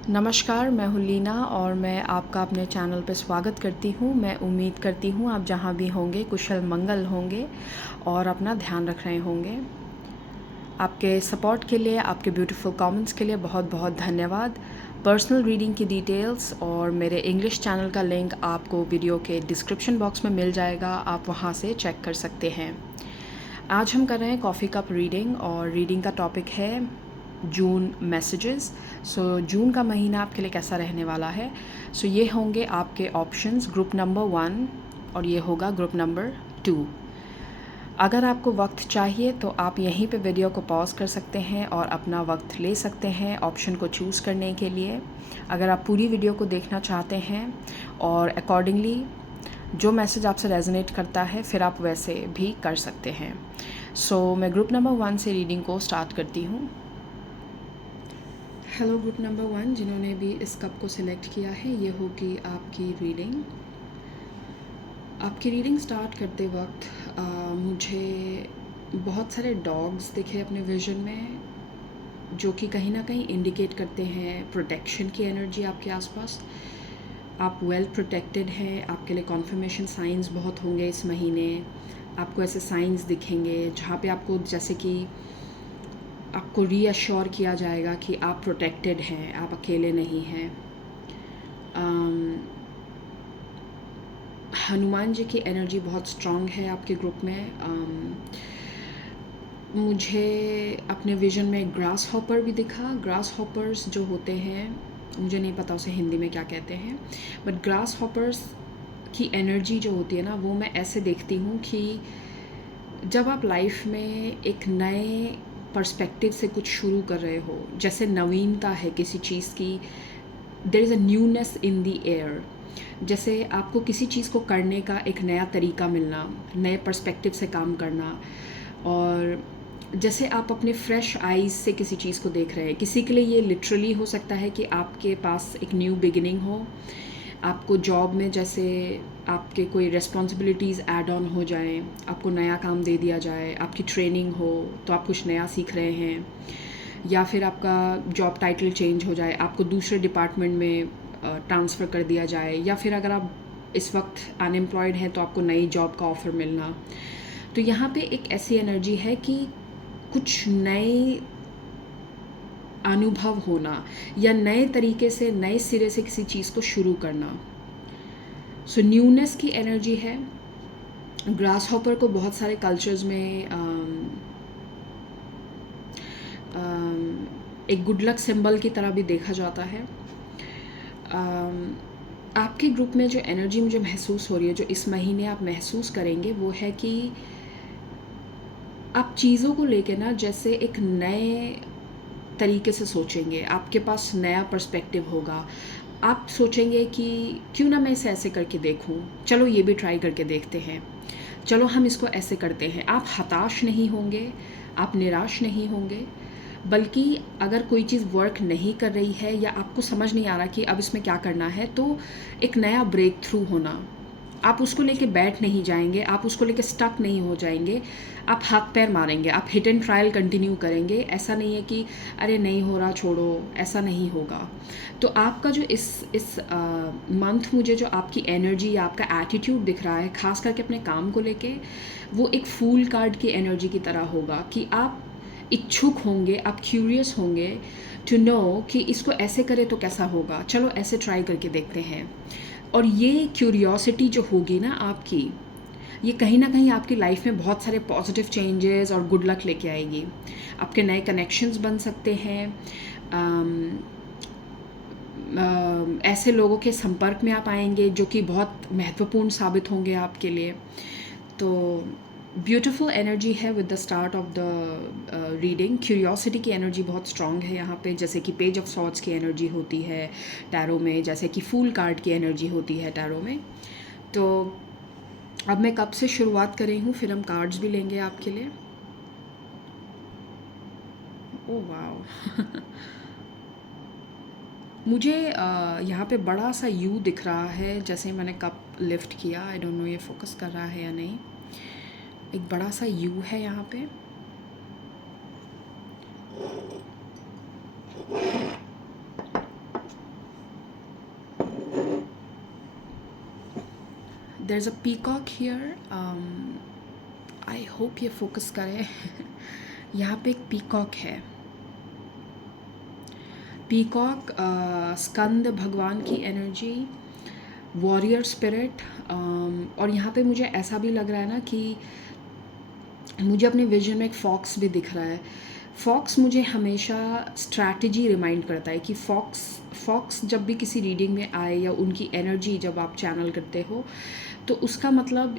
नमस्कार, मैं हूँ लीना और मैं आपका अपने चैनल पे स्वागत करती हूँ। मैं उम्मीद करती हूँ आप जहाँ भी होंगे कुशल मंगल होंगे और अपना ध्यान रख रहे होंगे। आपके सपोर्ट के लिए, आपके ब्यूटीफुल कमेंट्स के लिए बहुत बहुत धन्यवाद। पर्सनल रीडिंग की डिटेल्स और मेरे इंग्लिश चैनल का लिंक आपको वीडियो के डिस्क्रिप्शन बॉक्स में मिल जाएगा, आप वहाँ से चेक कर सकते हैं। आज हम कर रहे हैं कॉफ़ी कप रीडिंग और रीडिंग का टॉपिक है जून मैसेजेस। जून का महीना आपके लिए कैसा रहने वाला है। ये होंगे आपके ऑप्शंस, ग्रुप नंबर 1 और ये होगा ग्रुप नंबर 2। अगर आपको वक्त चाहिए तो आप यहीं पे वीडियो को पॉज कर सकते हैं और अपना वक्त ले सकते हैं ऑप्शन को चूज़ करने के लिए। अगर आप पूरी वीडियो को देखना चाहते हैं और अकॉर्डिंगली जो मैसेज आपसे रेजोनेट करता है फिर आप वैसे भी कर सकते हैं। मैं ग्रुप नंबर 1 से रीडिंग को स्टार्ट करती हूँ। हेलो ग्रुप नंबर 1, जिन्होंने भी इस कप को सिलेक्ट किया है, ये होगी आपकी रीडिंग। आपकी रीडिंग स्टार्ट करते वक्त मुझे बहुत सारे डॉग्स दिखे अपने विज़न में, जो कि कहीं ना कहीं इंडिकेट करते हैं प्रोटेक्शन की एनर्जी आपके आसपास। आप वेल प्रोटेक्टेड हैं, आपके लिए कॉन्फर्मेशन साइंस बहुत होंगे इस महीने। आपको ऐसे साइंस दिखेंगे जहाँ पे आपको जैसे कि आपको रीअश्योर किया जाएगा कि आप प्रोटेक्टेड हैं, आप अकेले नहीं हैं। हनुमान जी की एनर्जी बहुत स्ट्रॉन्ग है आपके ग्रुप में। मुझे अपने विज़न में ग्रास हॉपर भी दिखा। ग्रास हॉपर्स जो होते हैं, मुझे नहीं पता उसे हिंदी में क्या कहते हैं, बट ग्रास हॉपर्स की एनर्जी जो होती है ना, वो मैं ऐसे देखती हूँ कि जब आप लाइफ में एक नए पर्सपेक्टिव से कुछ शुरू कर रहे हो, जैसे नवीनता है किसी चीज़ की, there is a newness in the air. जैसे आपको किसी चीज़ को करने का एक नया तरीका मिलना, नए पर्सपेक्टिव से काम करना, और जैसे आप अपने फ्रेश आइज़ से किसी चीज़ को देख रहे हैं। किसी के लिए ये लिटरली हो सकता है कि आपके पास एक न्यू बिगिनिंग हो, आपको जॉब में जैसे आपके कोई रिस्पॉन्सिबिलिटीज़ ऐड ऑन हो जाएं, आपको नया काम दे दिया जाए, आपकी ट्रेनिंग हो तो आप कुछ नया सीख रहे हैं, या फिर आपका जॉब टाइटल चेंज हो जाए, आपको दूसरे डिपार्टमेंट में ट्रांसफ़र कर दिया जाए, या फिर अगर आप इस वक्त अनएम्प्लॉयड हैं तो आपको नई जॉब का ऑफ़र मिलना। तो यहाँ पे एक ऐसी एनर्जी है कि कुछ नए अनुभव होना या नए तरीके से, नए सिरे से किसी चीज़ को शुरू करना। न्यूनेस की एनर्जी है। ग्रास हॉपर को बहुत सारे कल्चर्स में एक गुड लक सिंबल की तरह भी देखा जाता है। आपके ग्रुप में जो एनर्जी मुझे महसूस हो रही है, जो इस महीने आप महसूस करेंगे, वो है कि आप चीज़ों को लेके ना जैसे एक नए तरीके से सोचेंगे, आपके पास नया पर्सपेक्टिव होगा। आप सोचेंगे कि क्यों ना मैं इसे ऐसे करके देखूं, चलो ये भी ट्राई करके देखते हैं, चलो हम इसको ऐसे करते हैं। आप हताश नहीं होंगे, आप निराश नहीं होंगे, बल्कि अगर कोई चीज़ वर्क नहीं कर रही है या आपको समझ नहीं आ रहा कि अब इसमें क्या करना है, तो एक नया ब्रेक थ्रू होना। आप उसको लेके बैठ नहीं जाएंगे, आप उसको लेके स्टक नहीं हो जाएंगे, आप हाथ पैर मारेंगे, आप हिट एंड ट्रायल कंटिन्यू करेंगे। ऐसा नहीं है कि अरे नहीं हो रहा छोड़ो, ऐसा नहीं होगा। तो आपका जो इस मंथ मुझे जो आपकी एनर्जी या आपका एटीट्यूड दिख रहा है, खास करके अपने काम को लेके, वो एक फूल कार्ड की एनर्जी की तरह होगा कि आप इच्छुक होंगे, आप क्यूरियस होंगे टू नो कि इसको ऐसे करें तो कैसा होगा, चलो ऐसे ट्राई करके देखते हैं। और ये क्यूरियोसिटी जो होगी ना आपकी, ये कहीं ना कहीं आपकी लाइफ में बहुत सारे पॉजिटिव चेंजेस और गुड लक लेके आएगी। आपके नए कनेक्शंस बन सकते हैं। ऐसे लोगों के संपर्क में आप आएंगे जो कि बहुत महत्वपूर्ण साबित होंगे आपके लिए। तो ब्यूटीफुल एनर्जी है with the start of the reading. Curiosity की एनर्जी बहुत स्ट्रॉन्ग है यहाँ पे, जैसे कि पेज ऑफ सॉर्ड्स की एनर्जी होती है टैरो में, जैसे कि फूल कार्ड की एनर्जी होती है टैरो में। तो अब मैं कब से शुरुआत कर रही हूँ, फिर हम कार्ड्स भी लेंगे आपके लिए। ओह वाओ मुझे यहाँ पे बड़ा सा यू दिख रहा है, जैसे मैंने कप लिफ्ट किया। आई डोंट नो ये फोकस कर रहा है या नहीं। एक बड़ा सा यू है यहाँ पे। there's a peacock here. I hope ये फोकस करे. यहाँ पे एक पीकॉक है. पीकॉक स्कंद भगवान की एनर्जी, वॉरियर स्पिरिट. और यहाँ पे मुझे ऐसा भी लग रहा है ना कि मुझे अपने विजन में एक फॉक्स भी दिख रहा है. फॉक्स मुझे हमेशा स्ट्रैटेजी रिमाइंड करता है कि फॉक्स जब भी किसी रीडिंग में आए या उनकी एनर्जी जब आप चैनल करते हो तो उसका मतलब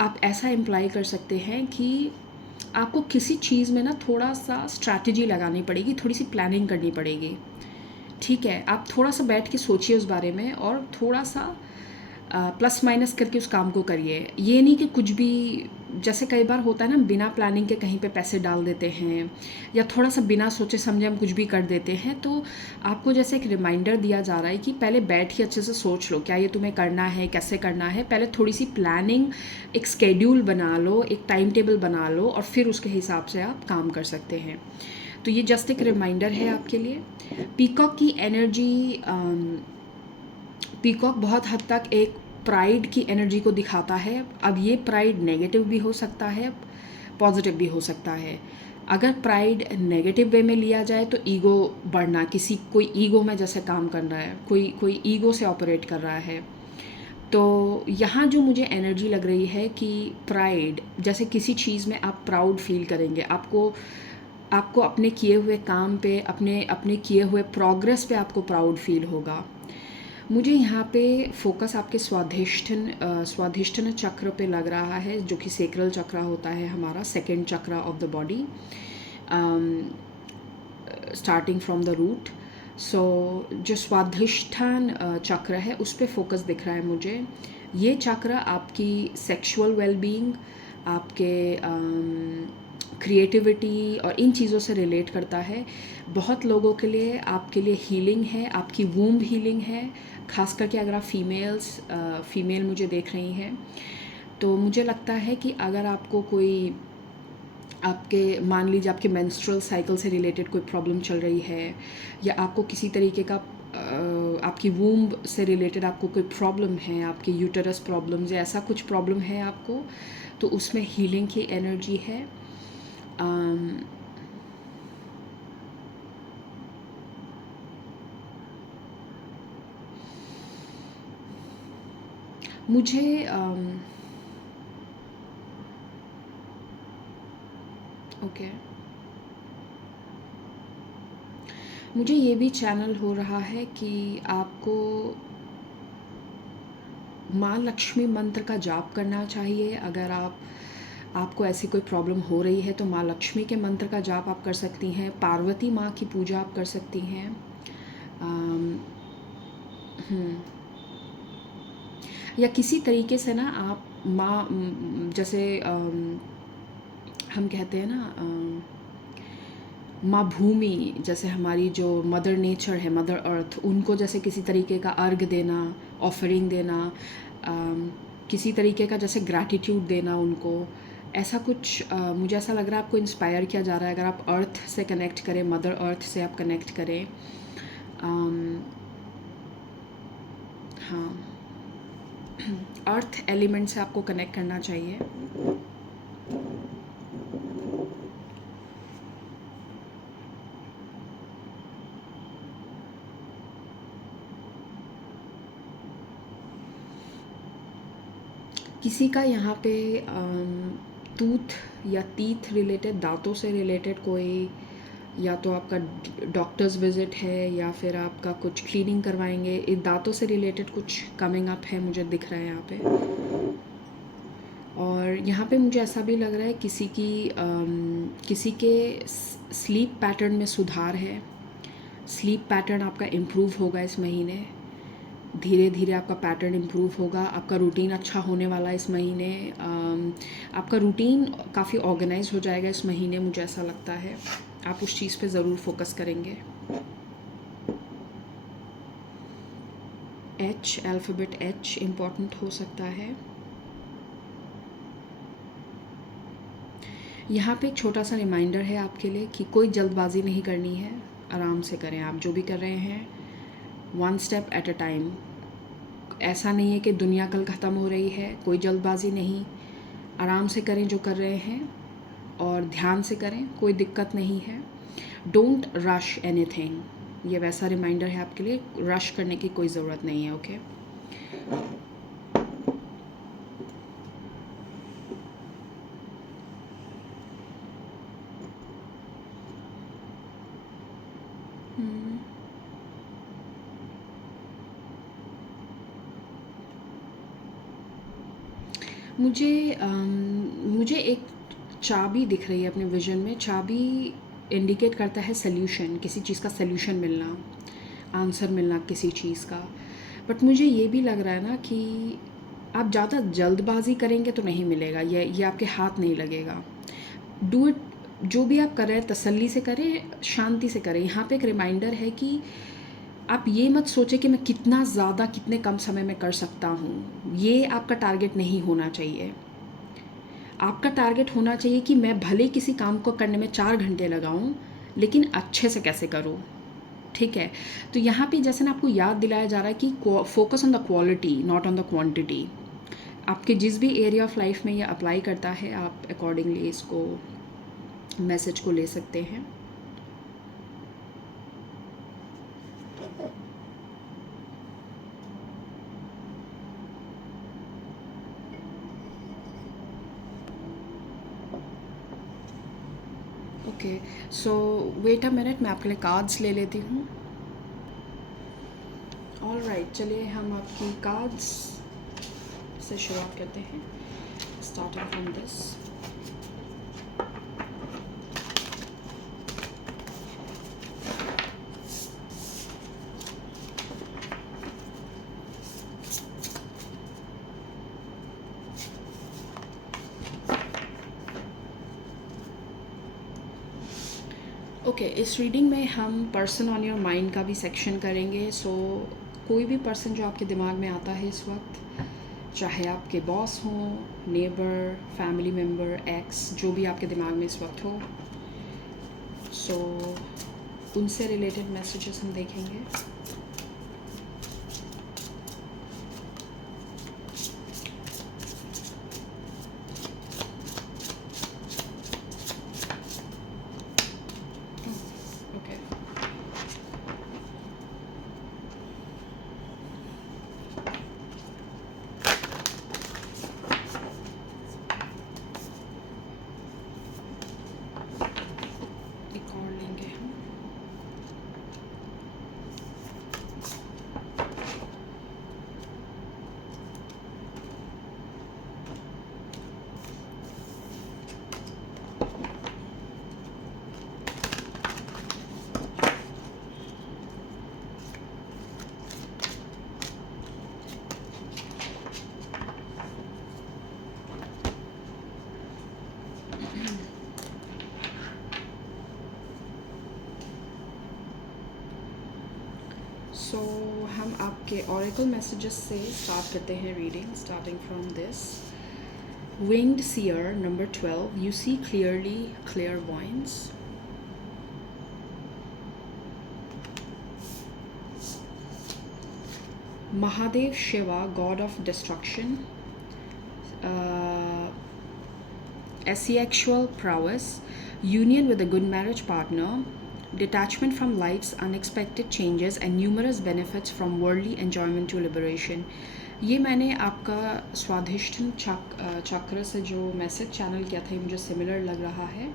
आप ऐसा इम्प्लाई कर सकते हैं कि आपको किसी चीज़ में ना थोड़ा सा स्ट्रैटेजी लगानी पड़ेगी, थोड़ी सी प्लानिंग करनी पड़ेगी. ठीक है, आप थोड़ा सा बैठ के सोचिए उस बारे में और थोड़ा सा प्लस माइनस करके उस काम को करिए. ये नहीं कि कुछ भी, जैसे कई बार होता है ना, बिना प्लानिंग के कहीं पे पैसे डाल देते हैं या थोड़ा सा बिना सोचे समझे हम कुछ भी कर देते हैं. तो आपको जैसे एक रिमाइंडर दिया जा रहा है कि पहले बैठ के अच्छे से सोच लो क्या ये तुम्हें करना है, कैसे करना है. पहले थोड़ी सी प्लानिंग, एक स्केड्यूल बना लो, एक टाइम टेबल बना लो और फिर उसके हिसाब से आप काम कर सकते हैं. तो ये जस्ट एक रिमाइंडर है आपके लिए. पीकॉक की एनर्जी, पीकॉक बहुत हद तक एक प्राइड की एनर्जी को दिखाता है. अब ये प्राइड नेगेटिव भी हो सकता है, पॉजिटिव भी हो सकता है. अगर प्राइड नेगेटिव वे में लिया जाए तो ईगो बढ़ना, कोई ईगो में जैसे काम कर रहा है, कोई ईगो से ऑपरेट कर रहा है. तो यहाँ जो मुझे एनर्जी लग रही है कि प्राइड, जैसे किसी चीज़ में आप प्राउड फील करेंगे, आपको अपने किए हुए काम पे, अपने किए हुए प्रोग्रेस पे आपको प्राउड फील होगा. मुझे यहाँ पे फोकस आपके स्वाधिष्ठन चक्र पे लग रहा है, जो कि सेक्रल चक्र होता है हमारा, second chakra of the body, starting from the root. So जो स्वाधिष्ठान चक्र है उस पे फोकस दिख रहा है मुझे. ये चक्र आपकी सेक्सुअल वेलबींग, आपके क्रिएटिविटी और इन चीज़ों से रिलेट करता है. बहुत लोगों के लिए आपके लिए हीलिंग है, आपकी वूम्ब हीलिंग है. खास करके अगर आप फीमेल मुझे देख रही हैं तो मुझे लगता है कि अगर आपको कोई, आपके मान लीजिए आपके मेंस्ट्रुअल साइकिल से रिलेटेड कोई प्रॉब्लम चल रही है या आपको किसी तरीके का आपकी वूम्ब से रिलेटेड आपको कोई प्रॉब्लम है, आपके यूटरस प्रॉब्लम्स या ऐसा कुछ प्रॉब्लम है आपको, तो उसमें हीलिंग की एनर्जी है. मुझे ओके, मुझे ये भी चैनल हो रहा है कि आपको माँ लक्ष्मी मंत्र का जाप करना चाहिए. अगर आपको ऐसी कोई प्रॉब्लम हो रही है तो माँ लक्ष्मी के मंत्र का जाप आप कर सकती हैं. पार्वती माँ की पूजा आप कर सकती हैं. या किसी तरीके से ना आप माँ, जैसे हम कहते हैं ना माँ भूमि, जैसे हमारी जो मदर नेचर है, मदर अर्थ, उनको जैसे किसी तरीके का अर्घ देना, ऑफरिंग देना, किसी तरीके का जैसे ग्रैटिट्यूड देना उनको, ऐसा कुछ मुझे ऐसा लग रहा है आपको इंस्पायर किया जा रहा है. अगर आप अर्थ से कनेक्ट करें, मदर अर्थ से आप कनेक्ट करें, हाँ, अर्थ एलिमेंट से आपको कनेक्ट करना चाहिए. किसी का यहाँ पे टूथ या टीथ रिलेटेड, दांतों से रिलेटेड कोई, या तो आपका डॉक्टर्स विज़िट है या फिर आपका कुछ क्लीनिंग करवाएंगे, इस दांतों से रिलेटेड कुछ कमिंग अप है मुझे दिख रहा है यहाँ पे. और यहाँ पे मुझे ऐसा भी लग रहा है किसी के स्लीप पैटर्न में सुधार है. स्लीप पैटर्न आपका इम्प्रूव होगा इस महीने. धीरे धीरे आपका पैटर्न इम्प्रूव होगा. आपका रूटीन अच्छा होने वाला है इस महीने. आपका रूटीन काफ़ी ऑर्गेनाइज हो जाएगा इस महीने, मुझे ऐसा लगता है. आप उस चीज़ पे ज़रूर फोकस करेंगे. एच, अल्फ़ाबेट एच इम्पॉर्टेंट हो सकता है. यहाँ पे एक छोटा सा रिमाइंडर है आपके लिए कि कोई जल्दबाजी नहीं करनी है. आराम से करें आप जो भी कर रहे हैं, one step at a time. ऐसा नहीं है कि दुनिया कल ख़त्म हो रही है, कोई जल्दबाजी नहीं, आराम से करें जो कर रहे हैं और ध्यान से करें, कोई दिक्कत नहीं है। डोंट रश एनीथिंग, ये वैसा रिमाइंडर है आपके लिए, रश करने की कोई ज़रूरत नहीं है। ओके मुझे एक चाबी दिख रही है अपने विज़न में। चाबी इंडिकेट करता है सल्यूशन, किसी चीज़ का सल्यूशन मिलना, आंसर मिलना किसी चीज़ का। बट मुझे ये भी लग रहा है ना कि आप ज़्यादा जल्दबाजी करेंगे तो नहीं मिलेगा, ये आपके हाथ नहीं लगेगा। डू इट, जो भी आप कर रहे हैं तसल्ली से करें, शांति से करें। यहाँ पे एक रिमाइंडर है कि आप ये मत सोचें कि मैं कितना ज़्यादा कितने कम समय में कर सकता हूँ, ये आपका टारगेट नहीं होना चाहिए। आपका टारगेट होना चाहिए कि मैं भले किसी काम को करने में 4 घंटे लगाऊं, लेकिन अच्छे से कैसे करूं। ठीक है, तो यहाँ पे जैसे ना आपको याद दिलाया जा रहा है कि focus on the quality not on the quantity. आपके जिस भी एरिया ऑफ लाइफ में ये अप्लाई करता है, आप अकॉर्डिंगली इसको मैसेज को ले सकते हैं। Okay, so wait a minute, मैं आपके लिए कार्ड्स ले लेती हूँ। ऑल राइट, चलिए हम आपकी कार्ड्स से शुरुआत करते हैं, स्टार्टिंग फ्रॉम दिस। ओके, इस रीडिंग में हम पर्सन ऑन योर माइंड का भी सेक्शन करेंगे। सो कोई भी पर्सन जो आपके दिमाग में आता है इस वक्त, चाहे आपके बॉस हों, नेबर, फैमिली मेम्बर, एक्स, जो भी आपके दिमाग में इस वक्त हो, सो उनसे रिलेटेड मैसेजेस हम देखेंगे। ओके, एक और लेंगे हम। सो हम आपके ऑरेकल मैसेजेस से स्टार्ट करते हैं reading, starting from this. Winged seer number 12, you see clearly, clairvoyance. Mahadev Shiva, god of destruction, asexual prowess, union with a good marriage partner, detachment from life's unexpected changes and numerous benefits from worldly enjoyment to liberation. ये मैंने आपका स्वाधिष्ठान चक्र से जो message channel किया था, ये मुझे सिमिलर लग रहा है।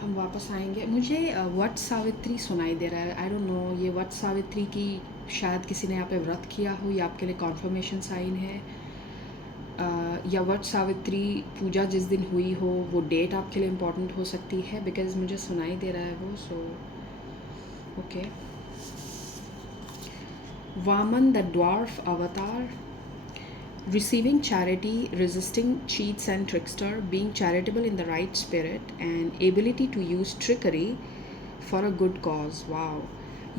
हम वापस आएंगे। मुझे वट सावित्री सुनाई दे रहा है, आई डोंट नो, ये वट सावित्री की शायद किसी ने यहाँ पे व्रत किया हो, या आपके लिए कॉन्फर्मेशन साइन है, या वट सावित्री पूजा जिस दिन हुई हो वो डेट आपके लिए इम्पॉर्टेंट हो सकती है, बिकॉज मुझे सुनाई दे रहा है वो। So okay, Vamana the dwarf avatar, receiving charity, resisting cheats and trickster, being charitable in the right spirit and ability to use trickery for a good cause. wow,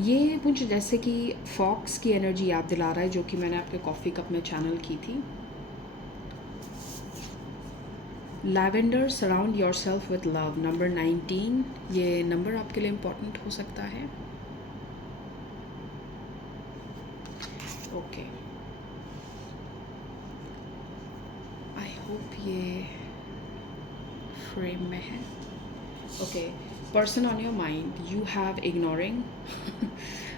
ये मुझे जैसे कि फॉक्स की एनर्जी याद दिला रहा है, जो कि मैंने आपके कॉफ़ी कप में चैनल की थी। Lavender, surround your self with love number 19, ये नंबर आपके लिए इम्पॉर्टेंट हो सकता है। ओके, आई होप ये फ्रेम में है। Okay, person on your mind you have ignoring.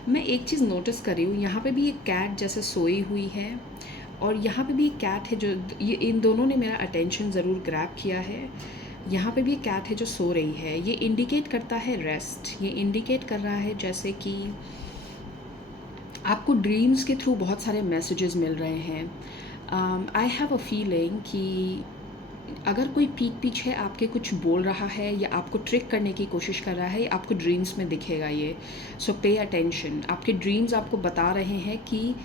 मैं एक चीज़ नोटिस कर रही हूँ, यहाँ पे भी एक कैट जैसे सोई हुई है और यहाँ पे भी एक कैट है जो, ये इन दोनों ने मेरा अटेंशन ज़रूर ग्रैब किया है। यहाँ पे भी एक कैट है जो सो रही है। ये इंडिकेट करता है रेस्ट, ये इंडिकेट कर रहा है जैसे कि आपको ड्रीम्स के थ्रू बहुत सारे मैसेजेस मिल रहे हैं। आई हैव अ फीलिंग कि अगर कोई पीठ पीछे आपके कुछ बोल रहा है या आपको ट्रिक करने की कोशिश कर रहा है, आपको ड्रीम्स में दिखेगा ये। सो पे अटेंशन, आपके ड्रीम्स आपको बता रहे हैं कि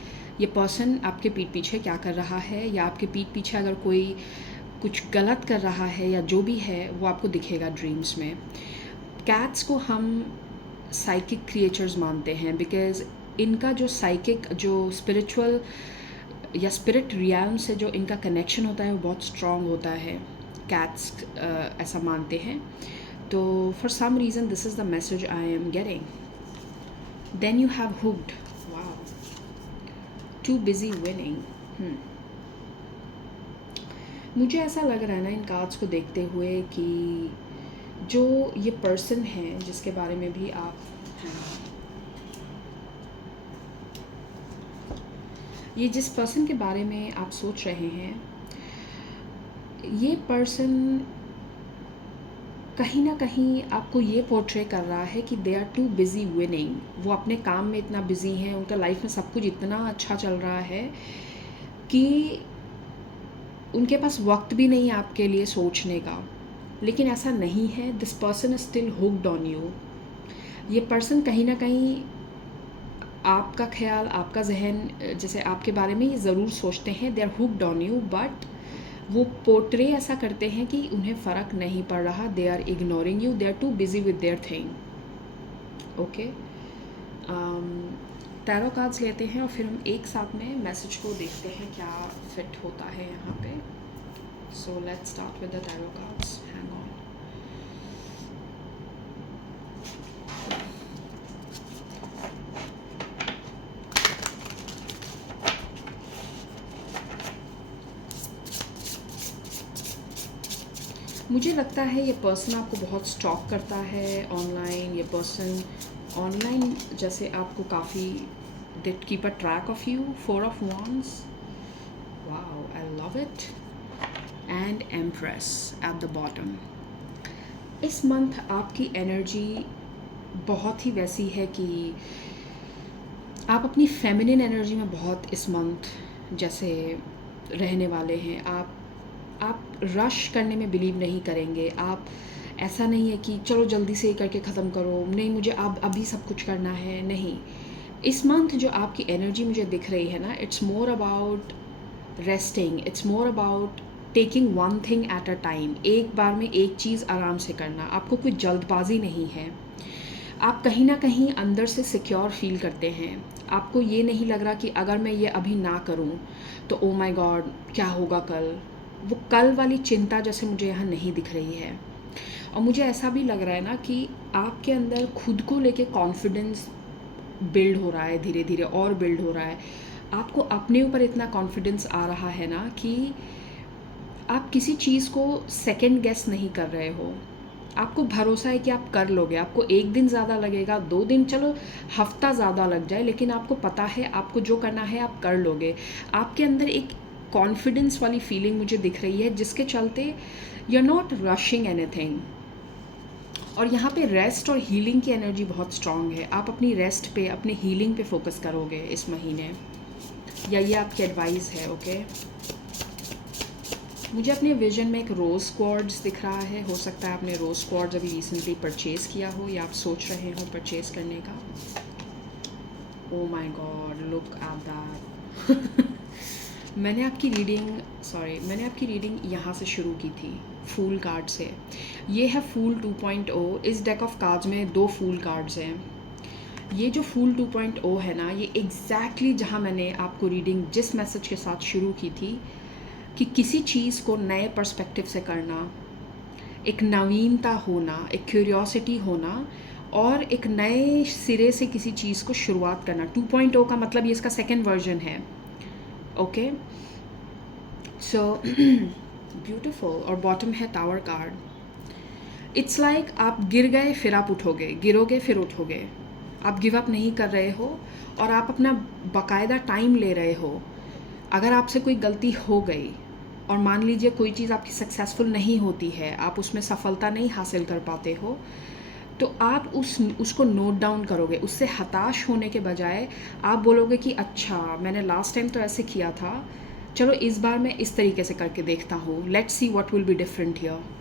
ये पर्सन आपके पीठ पीछे क्या कर रहा है, या आपके पीठ पीछे अगर कोई कुछ गलत कर रहा है या जो भी है वो आपको दिखेगा ड्रीम्स में। कैट्स को हम साइकिक क्रिएचर्स मानते हैं बिकॉज इनका जो साइकिक, जो स्पिरिचुअल या स्पिरिट रियल्म से जो इनका कनेक्शन होता है वो बहुत स्ट्रॉन्ग होता है। कैट्स ऐसा मानते हैं। तो for some reason this is the message I am getting. Then you have hooked, wow, too busy winning. मुझे ऐसा लग रहा है ना इन कार्ड्स को देखते हुए कि जो ये पर्सन है जिसके बारे में भी आप, ये जिस पर्सन के बारे में आप सोच रहे हैं, ये पर्सन कहीं ना कहीं आपको ये पोर्ट्रे कर रहा है कि they are too busy winning. वो अपने काम में इतना बिज़ी हैं, उनका लाइफ में सब कुछ इतना अच्छा चल रहा है कि उनके पास वक्त भी नहीं है आपके लिए सोचने का। लेकिन ऐसा नहीं है, this person is still hooked on you. ये पर्सन कहीं ना कहीं आपका ख्याल, आपका जहन, जैसे आपके बारे में ये ज़रूर सोचते हैं। They are hooked on you, but वो पोर्ट्रे ऐसा करते हैं कि उन्हें फ़र्क नहीं पड़ रहा। They are ignoring you, they are too busy with their thing. Okay, tarot cards लेते हैं और फिर हम एक साथ में मैसेज को देखते हैं क्या फिट होता है यहाँ पे। So let's start with the tarot cards. Hang on. मुझे लगता है ये पर्सन आपको बहुत स्टॉक करता है ऑनलाइन। ये पर्सन ऑनलाइन जैसे आपको काफ़ी did keep a track of you. 4 of wands, wow, I love it, and empress eight the bottom. इस मंथ आपकी एनर्जी बहुत ही वैसी है कि आप अपनी फेमिनिन एनर्जी में बहुत इस मंथ जैसे रहने वाले हैं। आप रश करने में बिलीव नहीं करेंगे। आप, ऐसा नहीं है कि चलो जल्दी से करके ख़त्म करो, नहीं मुझे अब अभी सब कुछ करना है, नहीं। इस मंथ जो आपकी एनर्जी मुझे दिख रही है ना, it's more about resting, it's more about taking one thing at a time. एक बार में एक चीज़ आराम से करना, आपको कोई जल्दबाजी नहीं है। आप कहीं ना कहीं अंदर से सिक्योर फील करते हैं। आपको ये नहीं लग रहा कि अगर मैं ये अभी ना करूं तो ओ माय गॉड क्या होगा कल। वो कल वाली चिंता जैसे मुझे यहाँ नहीं दिख रही है। और मुझे ऐसा भी लग रहा है ना कि आपके अंदर खुद को लेके कॉन्फिडेंस बिल्ड हो रहा है, धीरे धीरे और बिल्ड हो रहा है। आपको अपने ऊपर इतना कॉन्फिडेंस आ रहा है ना कि आप किसी चीज़ को सेकंड गेस नहीं कर रहे हो। आपको भरोसा है कि आप कर लोगे। आपको 1 दिन ज़्यादा लगेगा, 2 दिन, चलो हफ्ता ज़्यादा लग जाए, लेकिन आपको पता है आपको जो करना है आप कर लोगे। आपके अंदर एक कॉन्फिडेंस वाली फीलिंग मुझे दिख रही है जिसके चलते you are not rushing anything. और यहाँ पे रेस्ट और हीलिंग की एनर्जी बहुत स्ट्रांग है। आप अपनी रेस्ट पे, अपनी हीलिंग पे फोकस करोगे इस महीने, या ये आपकी एडवाइस है। ओके, मुझे अपने विजन में एक रोज़ क्वार्ट्ज दिख रहा है। हो सकता है आपने रोज़ क्वार्ट्ज अभी रिसेंटली परचेज़ किया हो या आप सोच रहे हो परचेज़ करने का। Oh my God, look at that. मैंने आपकी रीडिंग यहाँ से शुरू की थी, फूल कार्ड से। ये है फूल 2.0। इस डेक ऑफ कार्ड्स में 2 फूल कार्ड्स हैं। ये जो फूल 2.0 है ना, ये एग्जैक्टली जहाँ मैंने आपको रीडिंग जिस मैसेज के साथ शुरू की थी कि किसी चीज़ को नए पर्सपेक्टिव से करना, एक नवीनता होना, एक क्यूरियोसिटी होना, और एक नए सिरे से किसी चीज़ को शुरुआत करना। 2.0 का मतलब ये इसका सेकेंड वर्जन है। Okay, so beautiful. और बॉटम है टावर कार्ड। इट्स लाइक आप गिर गए फिर आप उठोगे, गिरोगे फिर उठोगे। आप गिव अप नहीं कर रहे हो और आप अपना बाकायदा टाइम ले रहे हो। अगर आपसे कोई गलती हो गई और मान लीजिए कोई चीज़ आपकी सक्सेसफुल नहीं होती है, आप उसमें सफलता नहीं हासिल कर पाते हो, तो आप उसको नोट डाउन करोगे। उससे हताश होने के बजाय आप बोलोगे कि अच्छा, मैंने लास्ट टाइम तो ऐसे किया था, चलो इस बार मैं इस तरीके से करके देखता हूँ। Let's see what will be different here.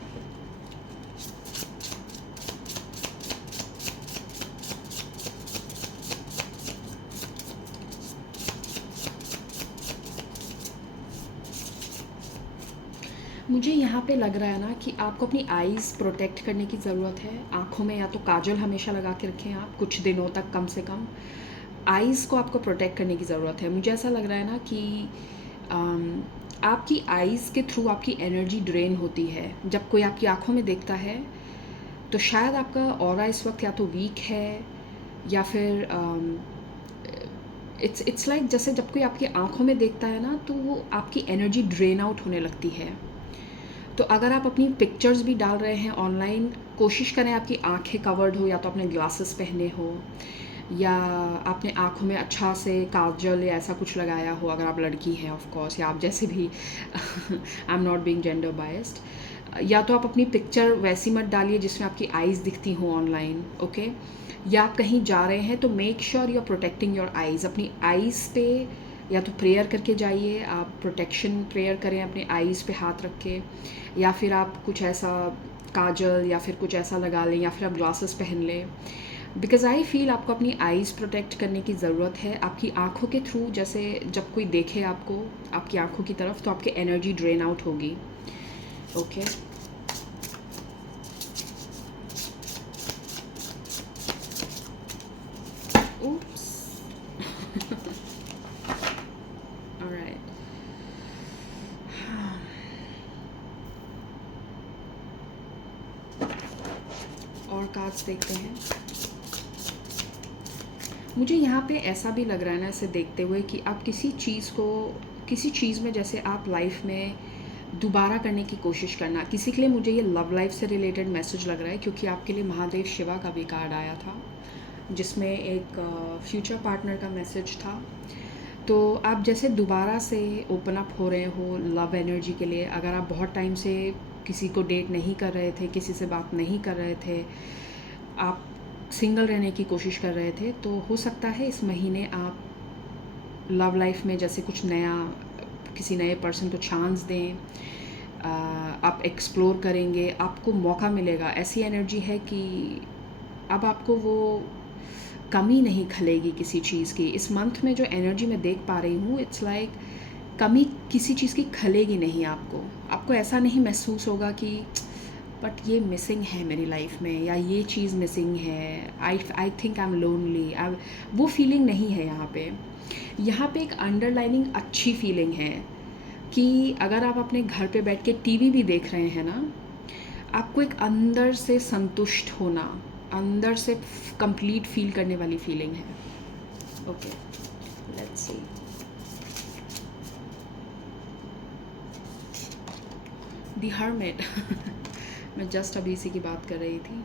मुझे यहाँ पे लग रहा है ना कि आपको अपनी आईज़ प्रोटेक्ट करने की ज़रूरत है। आँखों में या तो काजल हमेशा लगा के रखें आप, कुछ दिनों तक कम से कम। आईज़ को आपको प्रोटेक्ट करने की ज़रूरत है। मुझे ऐसा लग रहा है ना कि आपकी आईज़ के थ्रू आपकी एनर्जी ड्रेन होती है। जब कोई आपकी आँखों में देखता है, तो शायद आपका ऑरा इस वक्त या तो वीक है या फिर इट्स लाइक जैसे जब कोई आपकी आँखों में देखता है ना, तो वो आपकी एनर्जी ड्रेन आउट होने लगती है। तो अगर आप अपनी पिक्चर्स भी डाल रहे हैं ऑनलाइन, कोशिश करें आपकी आंखें कवर्ड हो, या तो आपने ग्लासेस पहने हो या आपने आँखों में अच्छा से काजल या ऐसा कुछ लगाया हो, अगर आप लड़की हैं ऑफ कोर्स, या आप जैसे भी आई am not being gender biased. या तो आप अपनी पिक्चर वैसी मत डालिए जिसमें आपकी आईज़ दिखती हों ऑनलाइन, ओके। या आप कहीं जा रहे हैं तो make sure you are protecting your eyes. अपनी आईज़ पे या तो प्रेयर करके जाइए, आप प्रोटेक्शन प्रेयर करें अपने आईज़ पे हाथ रख के, या फिर आप कुछ ऐसा काजल या फिर कुछ ऐसा लगा लें, या फिर आप ग्लासेस पहन लें। बिकॉज़ आई फील आपको अपनी आईज़ प्रोटेक्ट करने की ज़रूरत है। आपकी आँखों के थ्रू, जैसे जब कोई देखे आपको आपकी आँखों की तरफ, तो आपकी एनर्जी ड्रेन आउट होगी। Okay, oops. All right. और कार्ड्स देखते हैं। मुझे यहाँ पे ऐसा भी लग रहा है ना, इसे देखते हुए, कि आप किसी चीज़ में, जैसे आप लाइफ में दोबारा करने की कोशिश करना। किसी के लिए मुझे ये लव लाइफ से रिलेटेड मैसेज लग रहा है, क्योंकि आपके लिए महादेव शिवा का भी कार्ड आया था, जिसमें एक फ्यूचर पार्टनर का मैसेज था। तो आप जैसे दोबारा से ओपन अप हो रहे हो लव एनर्जी के लिए। अगर आप बहुत टाइम से किसी को डेट नहीं कर रहे थे, किसी से बात नहीं कर रहे थे, आप सिंगल रहने की कोशिश कर रहे थे, तो हो सकता है इस महीने आप लव लाइफ में जैसे कुछ नया, किसी नए पर्सन को चांस दें। आप एक्सप्लोर करेंगे, आपको मौका मिलेगा। ऐसी एनर्जी है कि अब आपको वो कमी नहीं खलेगी किसी चीज़ की। इस मंथ में जो एनर्जी मैं देख पा रही हूँ, इट्स लाइक कमी किसी चीज़ की खलेगी नहीं आपको। आपको ऐसा नहीं महसूस होगा कि बट ये मिसिंग है मेरी लाइफ में, या ये चीज़ मिसिंग है, I think I am lonely. वो फीलिंग नहीं है यहाँ पे। यहाँ पे एक अंडरलाइनिंग अच्छी फीलिंग है कि अगर आप अपने घर पे बैठ के टीवी भी देख रहे हैं ना, आपको एक अंदर से संतुष्ट होना, अंदर से कंप्लीट फील करने वाली फीलिंग है। Okay, let's see. The hermit. मैं जस्ट अभी इसी की बात कर रही थी।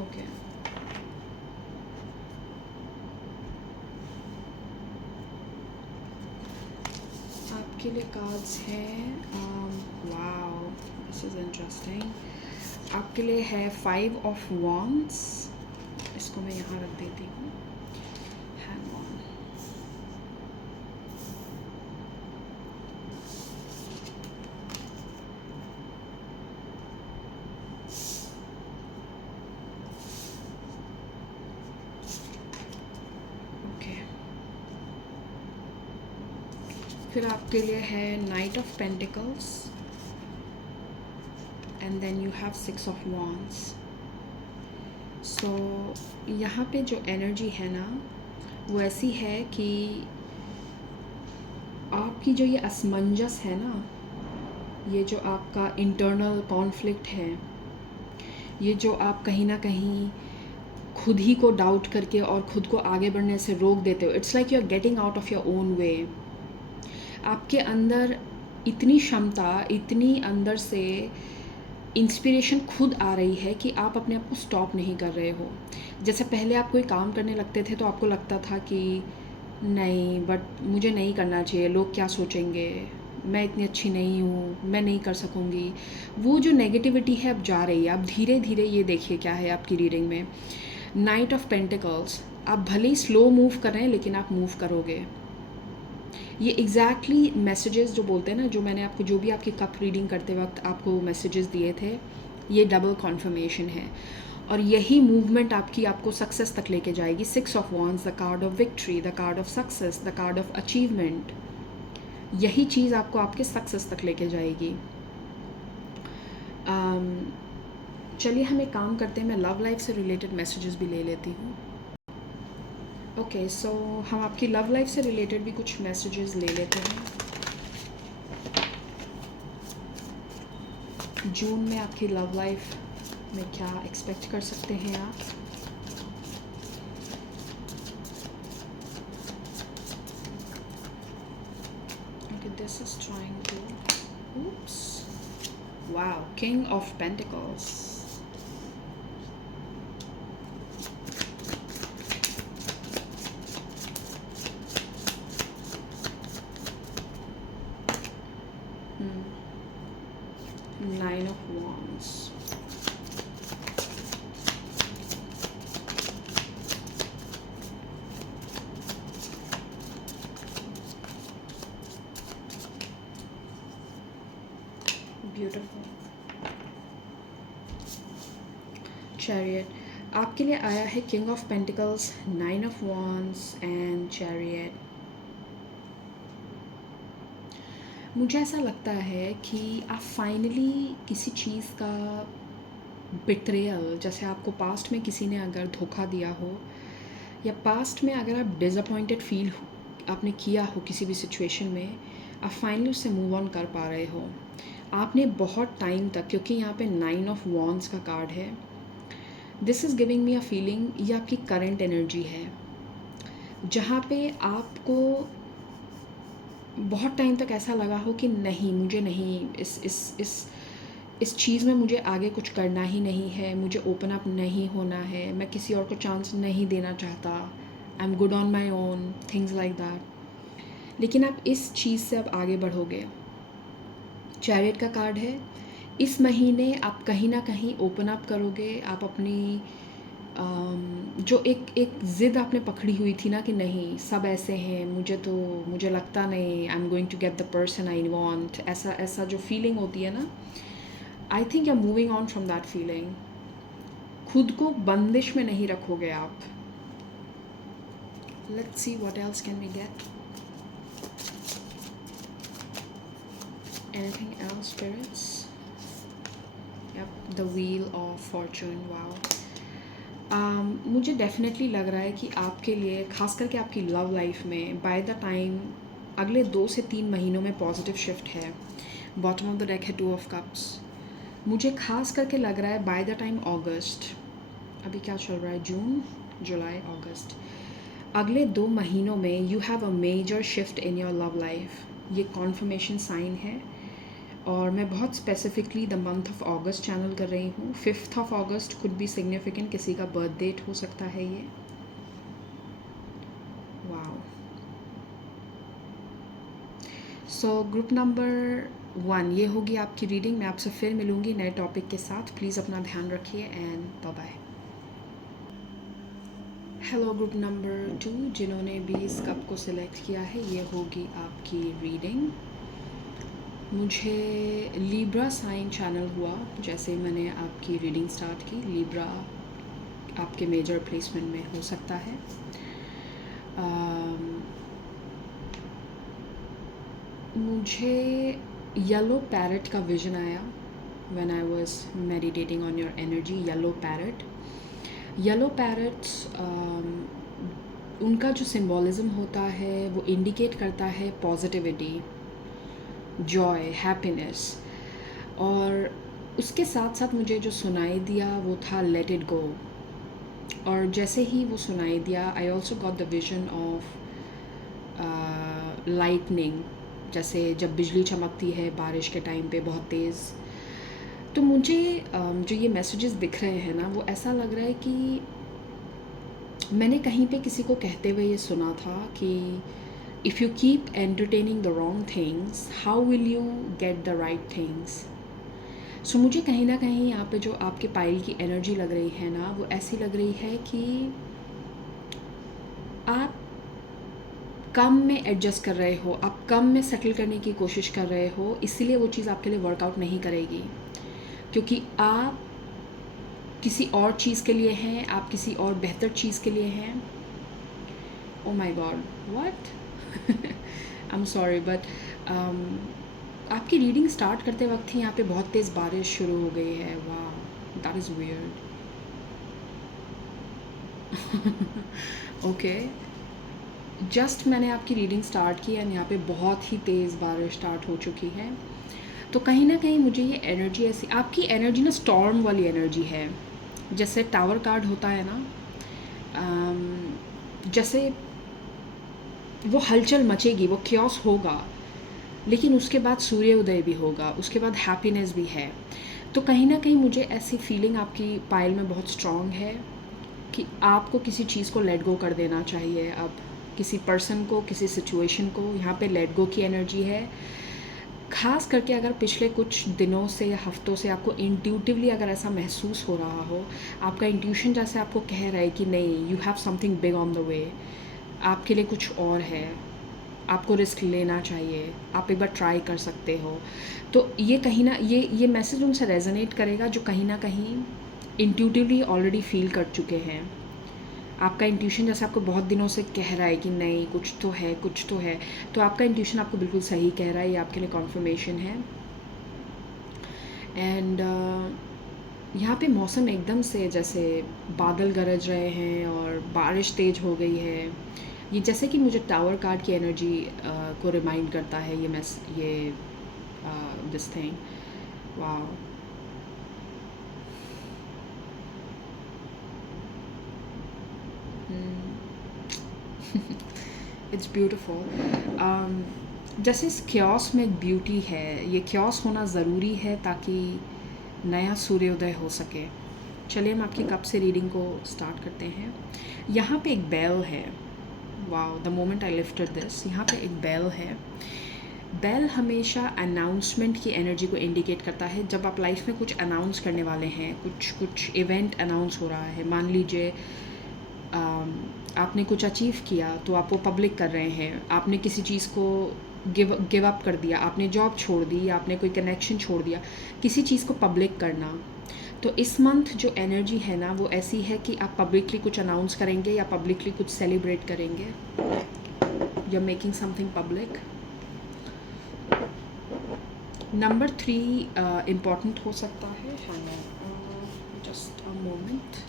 ओके, आपके लिए कार्ड्स हैं। Wow, this is interesting. आपके लिए है 5 ऑफ वॉन्ड्स। इसको मैं यहाँ रख देती हूँ। Hang on. ओके, फिर आपके लिए है knight of pentacles, and then you have 6 of wands. So यहाँ पे जो एनर्जी है ना वो ऐसी है कि आपकी जो ये असमंजस है ना, ये जो आपका इंटरनल कॉन्फ्लिक्ट है, ये जो आप कहीं ना कहीं खुद ही को डाउट करके और खुद को आगे बढ़ने से रोक देते हो, it's like you are getting out of your own way. आपके अंदर इतनी क्षमता, इतनी अंदर से इंस्पिरेशन खुद आ रही है कि आप अपने आप को स्टॉप नहीं कर रहे हो। जैसे पहले आप कोई काम करने लगते थे तो आपको लगता था कि नहीं, बट मुझे नहीं करना चाहिए, लोग क्या सोचेंगे, मैं इतनी अच्छी नहीं हूँ, मैं नहीं कर सकूँगी। वो जो नेगेटिविटी है अब जा रही है। अब धीरे धीरे ये देखिए क्या है आपकी रीडिंग में, नाइट ऑफ पेंटिकल्स। आप भले ही स्लो मूव कर रहे हैं लेकिन आप मूव करोगे। ये एग्जैक्टली मैसेजेस जो बोलते हैं ना, जो मैंने आपको, जो भी आपकी कप रीडिंग करते वक्त आपको मैसेजेस दिए थे, ये डबल कॉन्फर्मेशन है। और यही मूवमेंट आपको सक्सेस तक लेके जाएगी। 6 of wands, the card of victory, the card of success, the card of achievement. यही चीज़ आपको आपके सक्सेस तक लेके जाएगी। चलिए हम एक काम करते हैं, मैं लव लाइफ से रिलेटेड मैसेजेस भी ले लेती हूँ। ओके, सो हम आपकी लव लाइफ से रिलेटेड भी कुछ मैसेजेस ले लेते हैं। जून में आपकी लव लाइफ में क्या एक्सपेक्ट कर सकते हैं आप? Okay, this is trying to, oops, wow, King of Pentacles. Nine of Wands. Beautiful. Chariot. आपके लिए आया है King of Pentacles, Nine of Wands and Chariot. मुझे ऐसा लगता है कि आप फाइनली किसी चीज़ का बिट्रेयल, जैसे आपको पास्ट में किसी ने अगर धोखा दिया हो, या पास्ट में अगर आप डिसअपॉइंटेड फील आपने किया हो किसी भी सिचुएशन में, आप फाइनली उससे मूव ऑन कर पा रहे हो। आपने बहुत टाइम तक, क्योंकि यहाँ पे 9 ऑफ वॉन्ड्स का कार्ड है, this is giving me a feeling, ये आपकी करंट एनर्जी है जहाँ पे आपको बहुत टाइम तक ऐसा लगा हो कि नहीं, मुझे नहीं, इस चीज़ में मुझे आगे कुछ करना ही नहीं है, मुझे ओपन अप नहीं होना है, मैं किसी और को चांस नहीं देना चाहता, I am good on my own, things like that. लेकिन आप इस चीज़ से अब आगे बढ़ोगे। चैरियट का कार्ड है, इस महीने आप कहीं ना कहीं ओपन अप करोगे। आप अपनी जो एक ज़िद आपने पकड़ी हुई थी ना कि नहीं, सब ऐसे हैं, मुझे लगता नहीं, I am going to get the person I want, ऐसा जो फीलिंग होती है ना, I think you are moving on from that feeling. खुद को बंदिश में नहीं रखोगे आप। Let's see what else can we get. Anything else spirits? Yup, the wheel of fortune. Wow. मुझे डेफिनेटली लग रहा है कि आपके लिए, ख़ास करके आपकी लव लाइफ में, बाय द टाइम अगले 2 से 3 महीनों में पॉजिटिव शिफ्ट है। बॉटम ऑफ द डेक है 2 ऑफ कप्स। मुझे ख़ास करके लग रहा है बाय द टाइम अगस्त, अभी क्या चल रहा है, जून, जुलाई, अगस्त, अगले 2 महीनों में you have a major shift in your love life. ये कॉन्फर्मेशन साइन है। और मैं बहुत specifically the month of August channel कर रही हूँ। 5th of August could be significant, किसी का बर्थ डेट हो सकता है ये। वाओ। सो ग्रुप नंबर 1, ये होगी आपकी रीडिंग। मैं आपसे फिर मिलूँगी नए टॉपिक के साथ। प्लीज़ अपना ध्यान रखिए and bye bye. Hello group number 2, जिन्होंने भी इस कप को सिलेक्ट किया है, ये होगी आपकी रीडिंग। मुझे लिब्रा साइन चैनल हुआ जैसे मैंने आपकी रीडिंग स्टार्ट की। लिब्रा आपके मेजर प्लेसमेंट में हो सकता है। मुझे येलो पैरट का विजन आया when I was meditating on your energy. Yellow parrot, yellow parrots उनका जो सिंबॉलिज़्म होता है वो इंडिकेट करता है पॉजिटिविटी, जॉय, हैप्पीनेस। और उसके साथ साथ मुझे जो सुनाई दिया वो था लेट इट गो। और जैसे ही वो सुनाई दिया, I also got the vision of lightning, जैसे जब बिजली चमकती है बारिश के टाइम पे बहुत तेज़। तो मुझे जो ये मैसेजेस दिख रहे हैं ना, वो ऐसा लग रहा है कि मैंने कहीं पे किसी को कहते हुए ये सुना था कि if you keep entertaining the wrong things, how will you get the right things. So मुझे कहीं ना कहीं यहाँ पे जो आपके पाइल की एनर्जी लग रही है ना, वो ऐसी लग रही है कि आप कम में एडजस्ट कर रहे हो, आप कम में सेटल करने की कोशिश कर रहे हो, इसीलिए वो चीज़ आपके लिए वर्कआउट नहीं करेगी, क्योंकि आप किसी और चीज़ के लिए हैं, आप किसी और बेहतर चीज़ के लिए हैं। Oh my God, what I am sorry, but आपकी रीडिंग स्टार्ट करते वक्त ही यहाँ पे बहुत तेज़ बारिश शुरू हो गई है। वाह, that is weird. Okay, just मैंने आपकी रीडिंग स्टार्ट की एंड यहाँ पे बहुत ही तेज़ बारिश स्टार्ट हो चुकी है। तो कहीं ना कहीं मुझे ये एनर्जी ऐसी, आपकी एनर्जी ना स्टॉर्म वाली एनर्जी है। जैसे टावर कार्ड होता है ना, जैसे वो हलचल मचेगी, वो क्योस होगा, लेकिन उसके बाद सूर्योदय भी होगा, उसके बाद हैप्पीनेस भी है। तो कहीं ना कहीं मुझे ऐसी फीलिंग आपकी पाइल में बहुत स्ट्रॉन्ग है कि आपको किसी चीज़ को लेट गो कर देना चाहिए। अब किसी पर्सन को, किसी सिचुएशन को, यहाँ पे लेट गो की एनर्जी है। ख़ास करके अगर पिछले कुछ दिनों से या हफ्तों से आपको इंट्यूटिवली अगर ऐसा महसूस हो रहा हो, आपका इंट्यूशन जैसे आपको कह रहा है कि नहीं, you have something big on the way, आपके लिए कुछ और है, आपको रिस्क लेना चाहिए, आप एक बार ट्राई कर सकते हो। तो ये कहीं ना ये मैसेज उनसे रेजोनेट करेगा जो कहीं ना कहीं इंट्यूटिवली ऑलरेडी फील कर चुके हैं। आपका इंट्यूशन जैसे आपको बहुत दिनों से कह रहा है कि नहीं, कुछ तो है, कुछ तो है, तो आपका इंट्यूशन आपको बिल्कुल सही कह रहा है, ये आपके लिए कॉन्फर्मेशन है। एंड यहाँ पे मौसम एकदम से जैसे बादल गरज रहे हैं और बारिश तेज़ हो गई है। ये जैसे कि मुझे टावर कार्ड की एनर्जी को रिमाइंड करता है ये दिस थिंग। वाह, इट्स ब्यूटिफुल। जैसे इस क्योस में ब्यूटी है, ये क्योस होना ज़रूरी है ताकि नया सूर्योदय हो सके। चलिए हम आपकी कप से रीडिंग को स्टार्ट करते हैं। यहाँ पे एक बेल है। Wow, the moment I lifted this, यहाँ पे एक बेल है। बेल हमेशा अनाउंसमेंट की एनर्जी को इंडिकेट करता है। जब आप लाइफ में कुछ अनाउंस करने वाले हैं, कुछ इवेंट अनाउंस हो रहा है, मान लीजिए आपने कुछ अचीव किया तो आप वो पब्लिक कर रहे हैं, आपने किसी चीज़ को गिव अप कर दिया, आपने जॉब छोड़ दी, आपने कोई कनेक्शन छोड़ दिया, किसी चीज़ को पब्लिक करना। तो इस मंथ जो एनर्जी है ना, वो ऐसी है कि आप पब्लिकली कुछ अनाउंस करेंगे या पब्लिकली कुछ सेलिब्रेट करेंगे, या making something public. Number 3 important हो सकता है। Just a moment.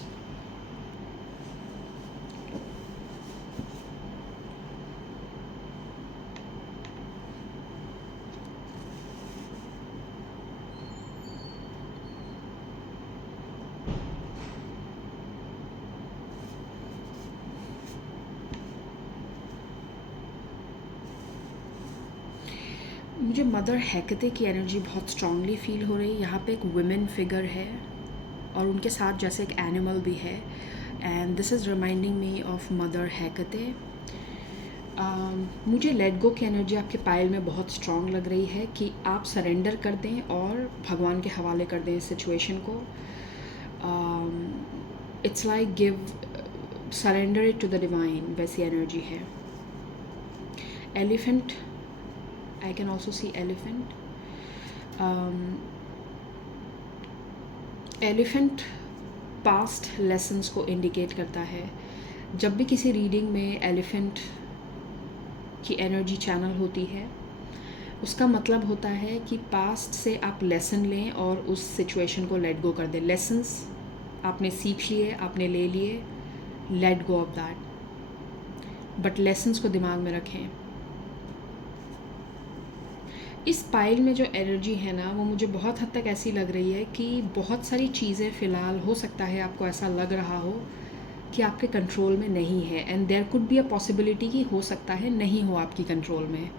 मुझे मदर हेकेते की एनर्जी बहुत स्ट्रांगली फील हो रही है। यहाँ पे एक वुमेन फिगर है और उनके साथ जैसे एक एनिमल भी है, and this is reminding me of mother Hecate. मुझे लेट गो की एनर्जी आपके पायल में बहुत स्ट्रांग लग रही है कि आप सरेंडर कर दें और भगवान के हवाले कर दें इस सिचुएशन को। It's like give, surrender it to the divine, वैसी एनर्जी है। Elephant, I can also see elephant. Elephant past lessons को इंडिकेट करता है। जब भी किसी रीडिंग में एलिफेंट की एनर्जी चैनल होती है, उसका मतलब होता है कि पास्ट से आप लेसन लें और उस सिचुएशन को लेट गो कर दें। लेसन्स आपने सीख लिए, आपने ले लिए, let go of that, but lessons को दिमाग में रखें। इस पाइल में जो एनर्जी है ना, वो मुझे बहुत हद तक ऐसी लग रही है कि बहुत सारी चीज़ें फ़िलहाल हो सकता है आपको ऐसा लग रहा हो कि आपके कंट्रोल में नहीं है, and there could be a possibility कि हो सकता है नहीं हो आपकी कंट्रोल में।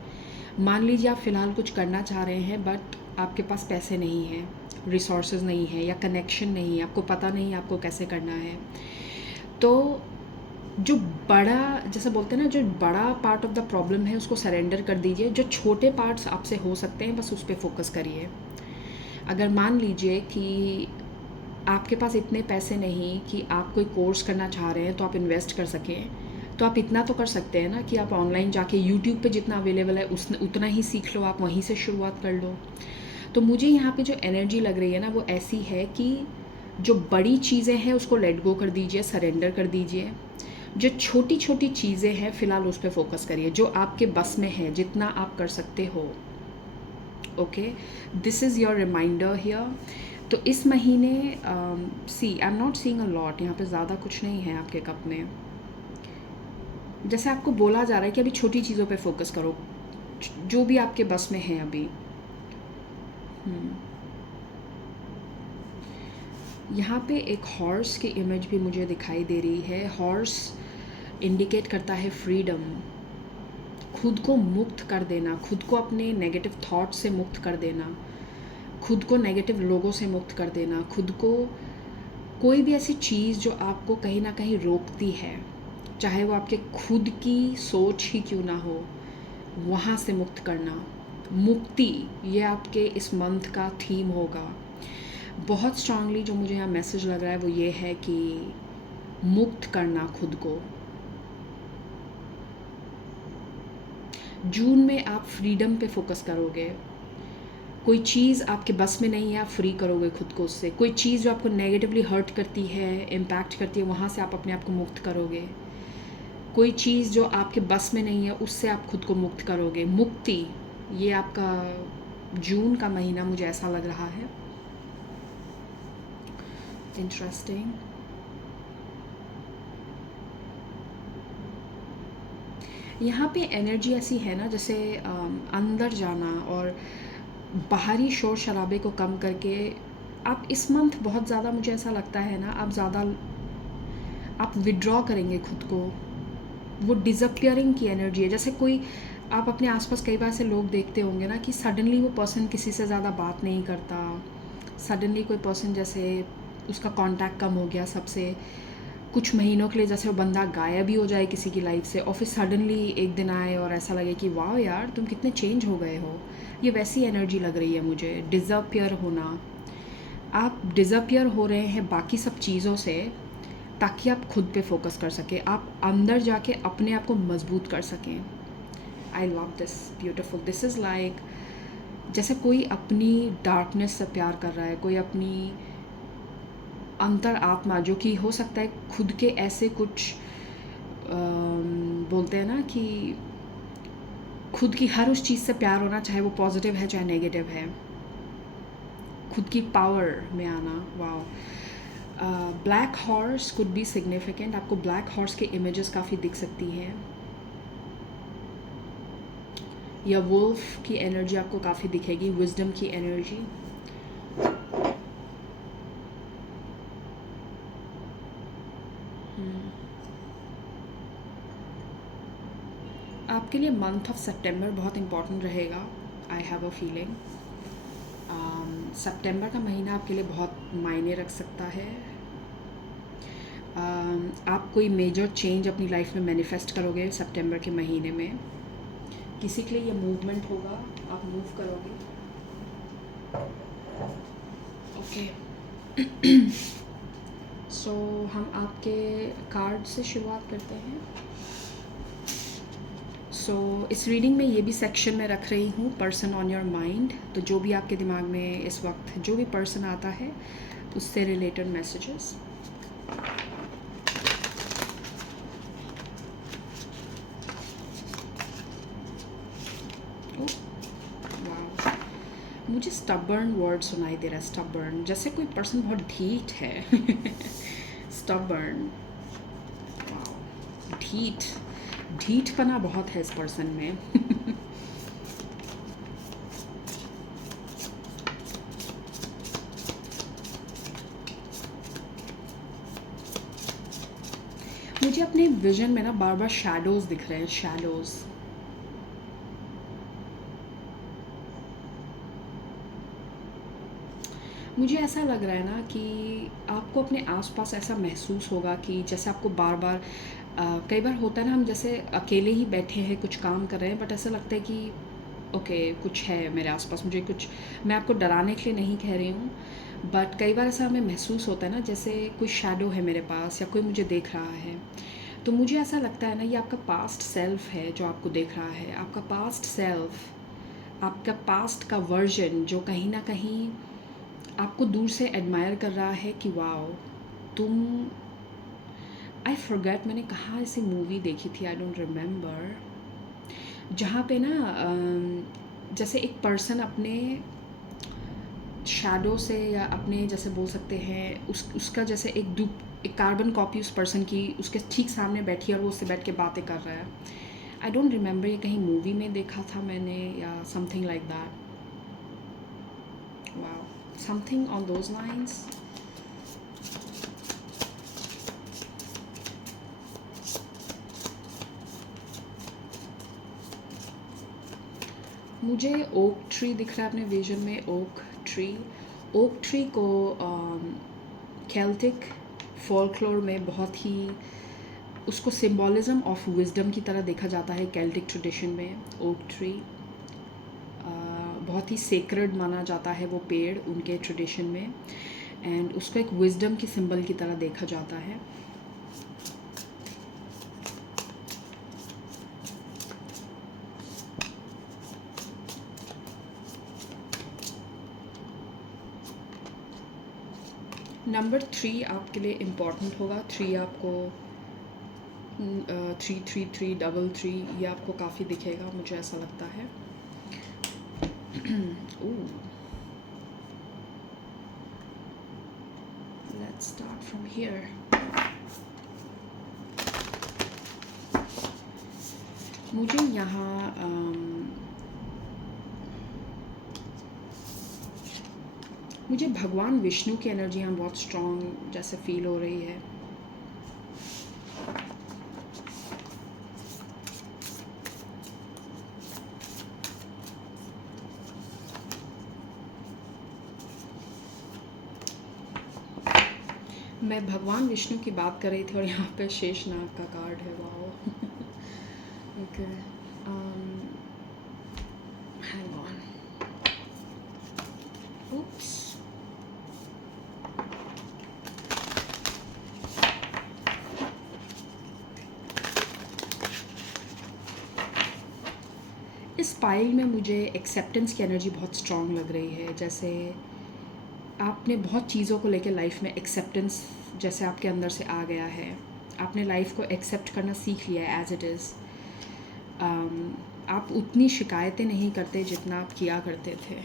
मान लीजिए आप फ़िलहाल कुछ करना चाह रहे हैं बट आपके पास पैसे नहीं हैं, रिसोर्सेज नहीं है, या कनेक्शन नहीं है, आपको पता नहीं आपको कैसे करना है। तो जो बड़ा, जैसे बोलते हैं ना, जो बड़ा पार्ट ऑफ द प्रॉब्लम है उसको सरेंडर कर दीजिए, जो छोटे पार्ट्स आपसे हो सकते हैं बस उस पर फोकस करिए। अगर मान लीजिए कि आपके पास इतने पैसे नहीं कि आप कोई कोर्स करना चाह रहे हैं तो आप इन्वेस्ट कर सकें, तो आप इतना तो कर सकते हैं ना कि आप ऑनलाइन जाके यूट्यूब पे जितना अवेलेबल है उतना ही सीख लो, आप वहीं से शुरुआत कर लो। तो मुझे यहाँ पे जो एनर्जी लग रही है ना, वो ऐसी है कि जो बड़ी चीज़ें हैं उसको लेट गो कर दीजिए, सरेंडर कर दीजिए। जो छोटी छोटी चीज़ें हैं फ़िलहाल उस पर फोकस करिए, जो आपके बस में है, जितना आप कर सकते हो। Okay, this is your reminder here. तो इस महीने see I am not seeing a lot, यहाँ पे ज़्यादा कुछ नहीं है आपके कप में। जैसे आपको बोला जा रहा है कि अभी छोटी चीज़ों पे फोकस करो, जो भी आपके बस में है अभी। यहाँ पे एक हॉर्स की इमेज भी मुझे दिखाई दे रही है। हॉर्स इंडिकेट करता है फ्रीडम, खुद को मुक्त कर देना, खुद को अपने नेगेटिव थॉट से मुक्त कर देना, खुद को नेगेटिव लोगों से मुक्त कर देना, खुद को कोई भी ऐसी चीज़ जो आपको कहीं ना कहीं रोकती है, चाहे वो आपके खुद की सोच ही क्यों ना हो, वहाँ से मुक्त करना। मुक्ति, ये आपके इस मंथ का थीम होगा। बहुत स्ट्रांगली जो मुझे यहाँ मैसेज लग रहा है वो ये है कि मुक्त करना खुद को। जून में आप फ्रीडम पे फोकस करोगे। कोई चीज़ आपके बस में नहीं है, आप फ्री करोगे खुद को उससे। कोई चीज़ जो आपको नेगेटिवली हर्ट करती है, इम्पैक्ट करती है, वहाँ से आप अपने आप को मुक्त करोगे। कोई चीज़ जो आपके बस में नहीं है उससे आप खुद को मुक्त करोगे। मुक्ति, ये आपका जून का महीना मुझे ऐसा लग रहा है। इंटरेस्टिंग। यहाँ पे एनर्जी ऐसी है ना, जैसे अंदर जाना और बाहरी शोर शराबे को कम करके आप इस मंथ बहुत ज़्यादा, मुझे ऐसा लगता है ना, आप विड्रॉ करेंगे खुद को। वो डिसअपियरिंग की एनर्जी है। जैसे कोई, आप अपने आसपास कई बार से लोग देखते होंगे ना कि सडनली वो पर्सन किसी से ज़्यादा बात नहीं करता, सडनली कोई पर्सन जैसे उसका कांटेक्ट कम हो गया सबसे, कुछ महीनों के लिए जैसे वो बंदा गायब ही हो जाए किसी की लाइफ से, और फिर सडनली एक दिन आए और ऐसा लगे कि वाह यार तुम कितने चेंज हो गए हो। ये वैसी एनर्जी लग रही है मुझे, डिसअपियर होना। आप डिसअपियर हो रहे हैं बाकी सब चीज़ों से ताकि आप खुद पे फोकस कर सकें, आप अंदर जाके अपने आप को मजबूत कर सकें। I love this, beautiful. This is like जैसे कोई अपनी डार्कनेस से प्यार कर रहा है, कोई अपनी अंतर आत्मा, जो कि हो सकता है खुद के ऐसे कुछ बोलते हैं ना कि खुद की हर उस चीज़ से प्यार होना, चाहे वो पॉजिटिव है चाहे नेगेटिव है, खुद की पावर में आना। Wow. Black horse could be significant. आपको ब्लैक हॉर्स के इमेजेस काफ़ी दिख सकती हैं, या वुल्फ की एनर्जी आपको काफ़ी दिखेगी, विजडम की एनर्जी। आपके लिए मंथ ऑफ सितंबर बहुत इम्पॉर्टेंट रहेगा, आई हैव अ फीलिंग। सितंबर का महीना आपके लिए बहुत मायने रख सकता है। आप कोई मेजर चेंज अपनी लाइफ में मैनिफेस्ट करोगे सितंबर के महीने में। किसी के लिए ये मूवमेंट होगा, आप मूव करोगे। ओके। सो हम आपके कार्ड से शुरुआत करते हैं। सो इस रीडिंग में ये भी सेक्शन में रख रही हूँ, पर्सन ऑन योर माइंड। तो जो भी आपके दिमाग में इस वक्त जो भी पर्सन आता है उससे रिलेटेड मैसेजेस। मुझे स्टबर्न वर्ड सुनाई दे रहा है, स्टबर्न, जैसे कोई पर्सन बहुत ढीठ है। स्टबर्न, ढीठ, ढीठपना बहुत है इस पर्सन में। मुझे अपने विजन में ना बार बार शैडोज दिख रहे हैं, शैडोज। मुझे ऐसा लग रहा है ना कि आपको अपने आसपास ऐसा महसूस होगा कि जैसे आपको बार बार कई बार होता है ना, हम जैसे अकेले ही बैठे हैं कुछ काम कर रहे हैं, बट ऐसा लगता है कि ओके कुछ है मेरे आसपास, मुझे कुछ, मैं आपको डराने के लिए नहीं कह रही हूँ, बट कई बार ऐसा हमें महसूस होता है ना जैसे कोई शैडो है मेरे पास या कोई मुझे देख रहा है। तो मुझे ऐसा लगता है ना ये आपका पास्ट सेल्फ है जो आपको देख रहा है, आपका पास्ट सेल्फ, आपका पास्ट का वर्जन जो कहीं ना कहीं आपको दूर से एडमायर कर रहा है कि वाओ तुम, आई फॉरगेट मैंने कहाँ ऐसी मूवी देखी थी, आई डोंट रिमेम्बर, जहाँ पे ना जैसे एक पर्सन अपने शैडो से या अपने जैसे बोल सकते हैं उसका जैसे एक कार्बन कॉपी उस पर्सन की उसके ठीक सामने बैठी है और वो उससे बैठ के बातें कर रहा है। आई डोंट रिमेम्बर ये कहीं मूवी में देखा था मैंने या something like that, wow something on those lines. मुझे ओक ट्री दिख रहा है अपने विजन में, ओक ट्री। ओक ट्री को केल्टिक फोल्कलोर में बहुत ही उसको सिंबॉलिज्म ऑफ विजडम की तरह देखा जाता है केल्टिक ट्रेडिशन में। ओक ट्री बहुत ही सेक्रेड माना जाता है वो पेड़ उनके ट्रेडिशन में, एंड उसको एक विजडम की सिंबल की तरह देखा जाता है। नंबर 3 आपके लिए इम्पॉर्टेंट होगा। 3 आपको 33333 ये आपको काफ़ी दिखेगा, मुझे ऐसा लगता है। Let's start from here. मुझे यहाँ मुझे भगवान विष्णु की एनर्जी यहाँ बहुत स्ट्रॉन्ग जैसे फील हो रही है। मैं भगवान विष्णु की बात कर रही थी और यहाँ पे शेषनाग का कार्ड है, wow. Okay hang on, oops। इस पाइल में मुझे एक्सेप्टेंस की एनर्जी बहुत स्ट्रॉन्ग लग रही है, जैसे आपने बहुत चीज़ों को लेकर लाइफ में एक्सेप्टेंस जैसे आपके अंदर से आ गया है, आपने लाइफ को एक्सेप्ट करना सीख लिया है एज इट इज़। आप उतनी शिकायतें नहीं करते जितना आप किया करते थे।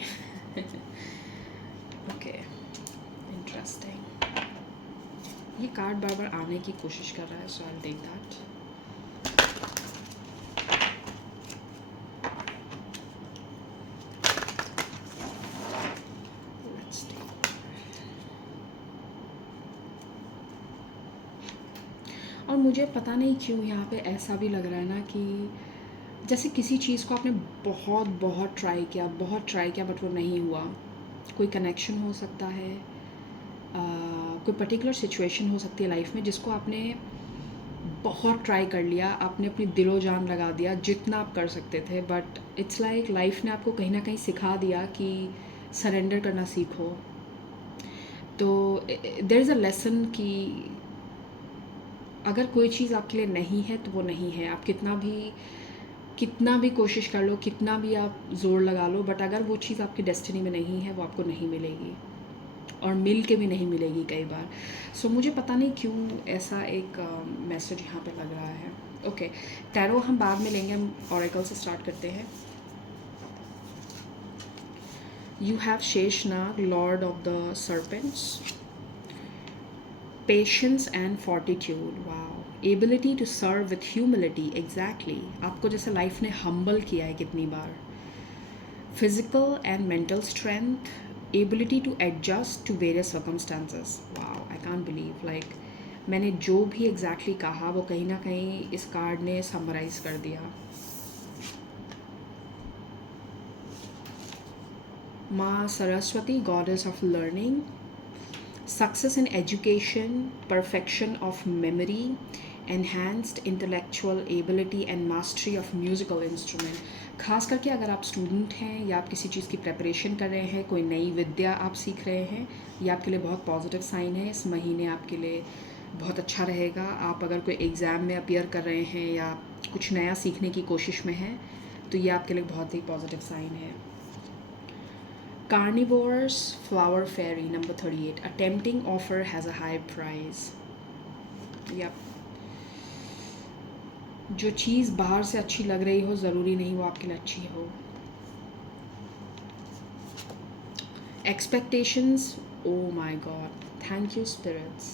ओके इंटरेस्टिंग, ये कार्ड बार बार आने की कोशिश कर रहा है, सो आई विल टेक दैट। और मुझे पता नहीं क्यों यहाँ पे ऐसा भी लग रहा है ना कि जैसे किसी चीज़ को आपने बहुत बहुत ट्राई किया, बहुत ट्राई किया, बट वो नहीं हुआ। कोई कनेक्शन हो सकता है, कोई पर्टिकुलर सिचुएशन हो सकती है लाइफ में जिसको आपने बहुत ट्राई कर लिया, आपने अपनी दिलो जान लगा दिया जितना आप कर सकते थे, बट इट्स लाइक लाइफ ने आपको कहीं ना कहीं सिखा दिया कि सरेंडर करना सीखो। तो देयर इज़ अ लेसन कि अगर कोई चीज़ आपके लिए नहीं है तो वो नहीं है, आप कितना भी कोशिश कर लो, कितना भी आप ज़ोर लगा लो, बट अगर वो चीज़ आपकी डेस्टिनी में नहीं है वो आपको नहीं मिलेगी और मिल के भी नहीं मिलेगी कई बार। सो मुझे पता नहीं क्यों ऐसा एक मैसेज यहाँ पे लग रहा है। ओके टैरो हम बाद में लेंगे, हम ऑरेकल से स्टार्ट करते हैं। You have Sheshnag, lord of the serpents. Patience and fortitude, wow, ability to serve with humility, exactly, आपको जैसे लाइफ ने हम्बल किया है कितनी बार। Physical and mental strength, ability to adjust to various circumstances, wow, I can't believe, like मैंने जो भी एग्जैक्टली कहा वो कहीं ना कहीं इस कार्ड ने समराइज कर दिया। माँ Saraswati, goddess of learning, success in education, perfection of memory, enhanced intellectual ability and mastery of musical instrument। खास करके अगर आप स्टूडेंट हैं या आप किसी चीज़ की प्रेपरेशन कर रहे हैं, कोई नई विद्या आप सीख रहे हैं, ये आपके लिए बहुत पॉजिटिव साइन है। इस महीने आपके लिए बहुत अच्छा रहेगा। आप अगर कोई एग्ज़ाम में अपीयर कर रहे हैं या कुछ नया सीखने की कोशिश में हैं, तो ये आपके लिए बहुत ही पॉजिटिव साइन है। Carnivore's Flower Fairy, number 38. A tempting offer has a high price. Yep. जो चीज़ बाहर से अच्छी लग रही हो ज़रूरी नहीं वो आपके लिए अच्छी हो। Expectations, oh my god, thank you spirits.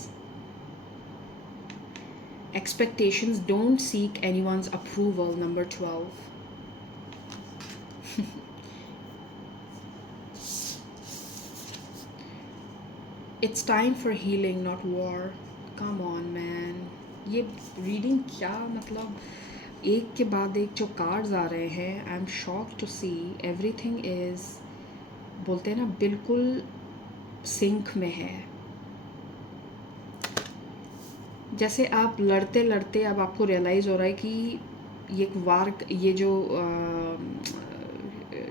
Expectations, don't seek anyone's approval, number 12. It's time for healing, not war. Come on, man. ये रीडिंग क्या, मतलब एक के बाद एक जो कार्ड्स आ रहे हैं, I am shock to see everything is, बोलते हैं ना, बिल्कुल सिंक में है। जैसे आप लड़ते लड़ते अब आपको रियलाइज़ हो रहा है कि ये वार, ये जो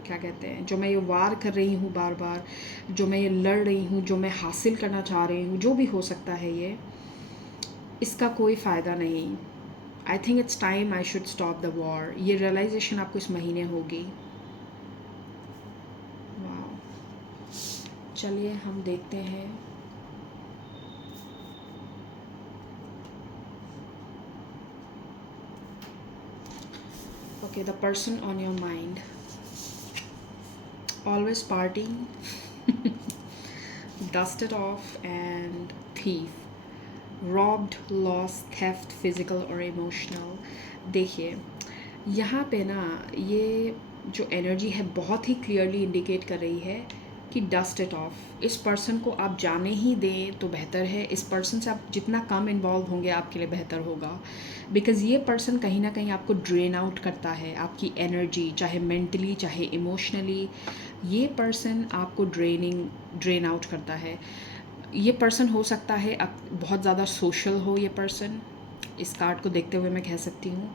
क्या कहते हैं, जो मैं ये वार कर रही हूँ बार बार, जो मैं ये लड़ रही हूँ, जो मैं हासिल करना चाह रही हूँ, जो भी हो सकता है ये, इसका कोई फ़ायदा नहीं। I think it's time I should stop the war. ये रियलाइजेशन आपको इस महीने होगी। वाह, चलिए हम देखते हैं। Okay, the person on your mind, always partying, dusted off and thief, robbed, lost, theft, physical और emotional। देखिए यहाँ पे ना ये जो एनर्जी है बहुत ही क्लियरली इंडिकेट कर रही है कि डस्ट इट ऑफ। इस पर्सन को आप जाने ही दें तो बेहतर है। इस पर्सन से आप जितना कम इन्वॉल्व होंगे आपके लिए बेहतर होगा, बिकॉज़ ये पर्सन कहीं ना कहीं आपको ड्रेन आउट करता है, आपकी एनर्जी, चाहे मेंटली चाहे इमोशनली। ये पर्सन आपको ड्रेन आउट करता है। ये पर्सन हो सकता है अब बहुत ज़्यादा सोशल हो। ये पर्सन, इस कार्ड को देखते हुए मैं कह सकती हूँ,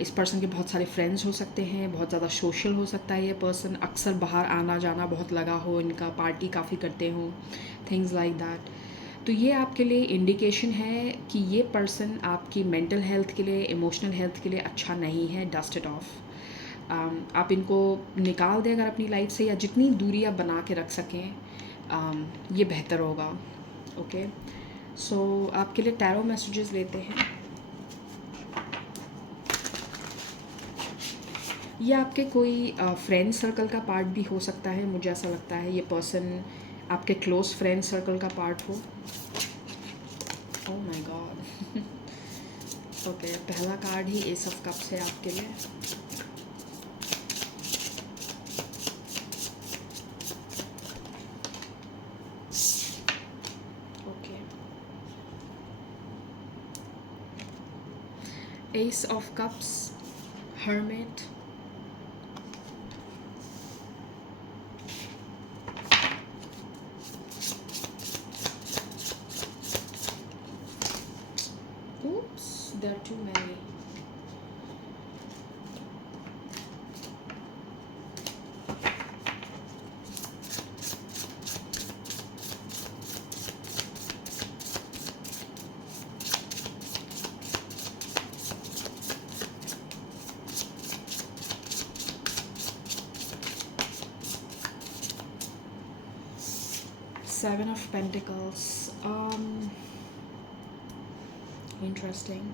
इस पर्सन के बहुत सारे फ्रेंड्स हो सकते हैं, बहुत ज़्यादा सोशल हो सकता है। ये पर्सन अक्सर बाहर आना जाना बहुत लगा हो, इनका पार्टी काफ़ी करते हो, थिंग्स लाइक दैट। तो ये आपके लिए इंडिकेशन है कि ये पर्सन आपकी मेंटल हेल्थ के लिए, इमोशनल हेल्थ के लिए अच्छा नहीं है। Dust it of. आप इनको निकाल दें अगर अपनी लाइफ से, या जितनी दूरी आप बना के रख सकें, ये बेहतर होगा। ओके, सो आपके लिए टैरो मैसेजेस लेते हैं। ये आपके कोई फ्रेंड सर्कल का पार्ट भी हो सकता है, मुझे ऐसा लगता है ये पर्सन आपके क्लोज फ्रेंड सर्कल का पार्ट हो। Oh my God. ओके, पहला card he S of cups है आपके लिए। Okay, S of cups, hermit, oops, there are too many। Seven of Pentacles, interesting.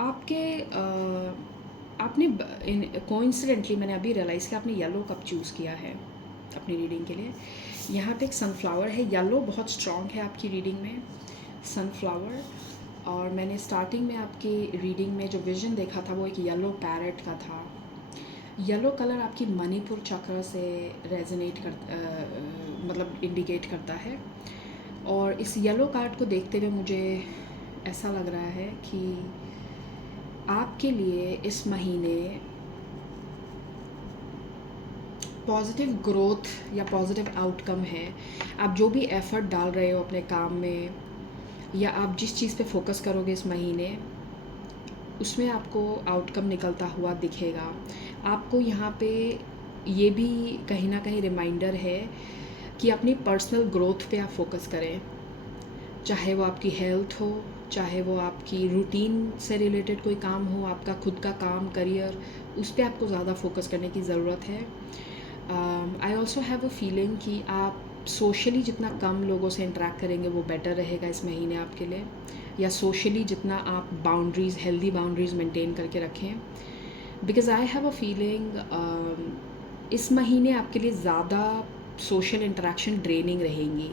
आपके आपने कोइंसिडेंटली मैंने अभी रियलाइज़ किया आपने येलो कप चूज़ किया है अपनी रीडिंग के लिए। यहाँ पे एक सनफ्लावर है, येलो बहुत स्ट्रॉन्ग है आपकी रीडिंग में। सनफ्लावर। और मैंने स्टार्टिंग में आपकी रीडिंग में जो विज़न देखा था वो एक येलो पैरेट का था। येलो कलर आपकी मणिपुर चक्र से रेजोनेट मतलब इंडिकेट करता है। और इस येलो कार्ड को देखते हुए मुझे ऐसा लग रहा है कि आपके लिए इस महीने पॉजिटिव ग्रोथ या पॉजिटिव आउटकम है। आप जो भी एफ़र्ट डाल रहे हो अपने काम में, या आप जिस चीज़ पे फोकस करोगे इस महीने, उसमें आपको आउटकम निकलता हुआ दिखेगा। आपको यहाँ पे ये भी कहीं ना कहीं रिमाइंडर है कि अपनी पर्सनल ग्रोथ पे आप फोकस करें, चाहे वो आपकी हेल्थ हो, चाहे वो आपकी रूटीन से रिलेटेड कोई काम हो, आपका खुद का काम, करियर, उस पर आपको ज़्यादा फोकस करने की ज़रूरत है। I also have a feeling कि आप सोशली जितना कम लोगों से इंटरेक्ट करेंगे वो बेटर रहेगा इस महीने आपके लिए, या सोशली जितना आप बाउंड्रीज़, हेल्दी बाउंड्रीज़ मेंटेन करके रखें। Because I have a feeling इस महीने आपके लिए ज़्यादा सोशल इंटरेक्शन ड्रेनिंग रहेंगी।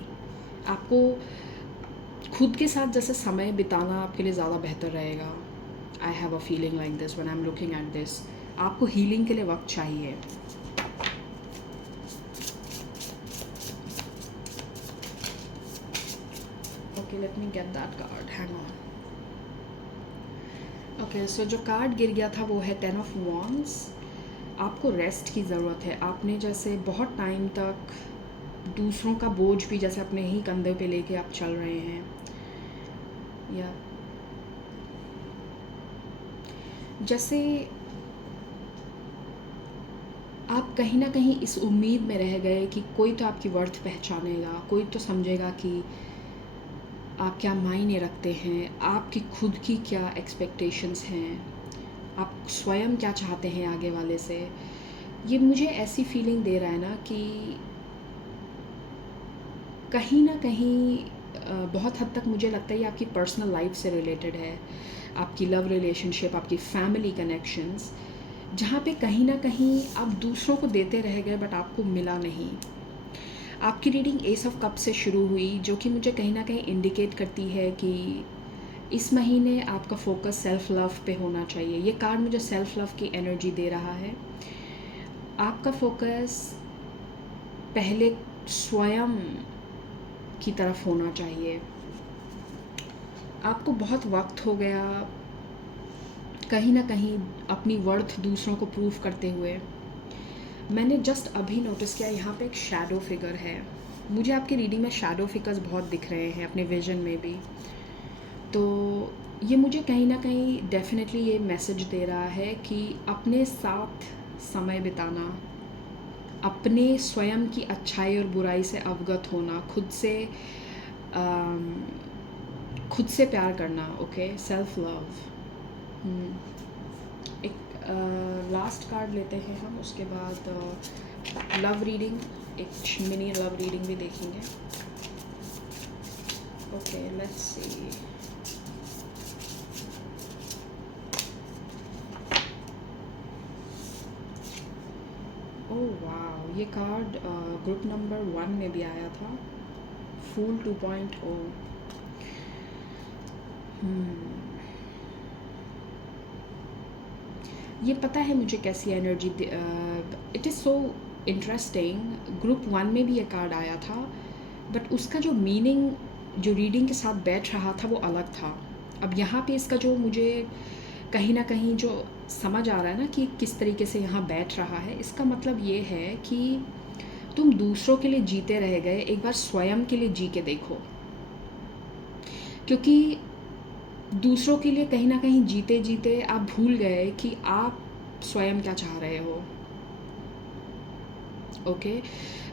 आपको खुद के साथ जैसे समय बिताना आपके लिए ज़्यादा बेहतर रहेगा। I have a feeling like this when I am looking at this. आपको हीलिंग के लिए वक्त चाहिए। Okay, let me get that card, hang on. Okay, so जो कार्ड गिर गया था वो है 10 ऑफ वॉन्ड्स। आपको रेस्ट की ज़रूरत है। आपने जैसे बहुत टाइम तक दूसरों का बोझ भी जैसे अपने ही कंधे पे लेके आप चल रहे हैं, या जैसे आप कहीं ना कहीं इस उम्मीद में रह गए कि कोई तो आपकी वर्थ पहचानेगा, कोई तो समझेगा कि आप क्या मायने रखते हैं, आपकी खुद की क्या एक्सपेक्टेशंस हैं, आप स्वयं क्या चाहते हैं आगे वाले से। ये मुझे ऐसी फीलिंग दे रहा है ना कि कहीं ना कहीं बहुत हद तक मुझे लगता है ये आपकी पर्सनल लाइफ से रिलेटेड है, आपकी लव रिलेशनशिप, आपकी फैमिली कनेक्शंस, जहाँ पे कहीं ना कहीं आप दूसरों को देते रह गए बट आपको मिला नहीं। आपकी रीडिंग एस ऑफ कप से शुरू हुई, जो कि मुझे कहीं ना कहीं इंडिकेट करती है कि इस महीने आपका फोकस सेल्फ लव पे होना चाहिए। ये कार्ड मुझे सेल्फ लव की एनर्जी दे रहा है। आपका फोकस पहले स्वयं की तरफ होना चाहिए। आपको बहुत वक्त हो गया कहीं ना कहीं अपनी वर्थ दूसरों को प्रूव करते हुए। मैंने जस्ट अभी नोटिस किया यहाँ पे एक शैडो फिगर है। मुझे आपकी रीडिंग में शैडो फिगर्स बहुत दिख रहे हैं, अपने विजन में भी। तो ये मुझे कहीं ना कहीं डेफिनेटली ये मैसेज दे रहा है कि अपने साथ समय बिताना, अपने स्वयं की अच्छाई और बुराई से अवगत होना, खुद से प्यार करना। Okay, self love. एक लास्ट कार्ड लेते हैं हम, उसके बाद लव रीडिंग, एक मिनी लव रीडिंग भी देखेंगे। Okay, let's see. ओह वाह, ये कार्ड ग्रुप नंबर 1 में भी आया था, फूल 2.0। ये पता है मुझे कैसी energy, it is so interesting. Group 1 में भी ये कार्ड आया था, बट उसका जो मीनिंग जो रीडिंग के साथ बैठ रहा था वो अलग था। अब यहाँ पे इसका जो मुझे कहीं ना कहीं जो समझ आ रहा है ना कि किस तरीके से यहाँ बैठ रहा है, इसका मतलब ये है कि तुम दूसरों के लिए जीते रह गए, एक बार स्वयं के लिए जी के देखो। क्योंकि दूसरों के लिए कहीं ना कहीं जीते जीते आप भूल गए कि आप स्वयं क्या चाह रहे हो। ओके,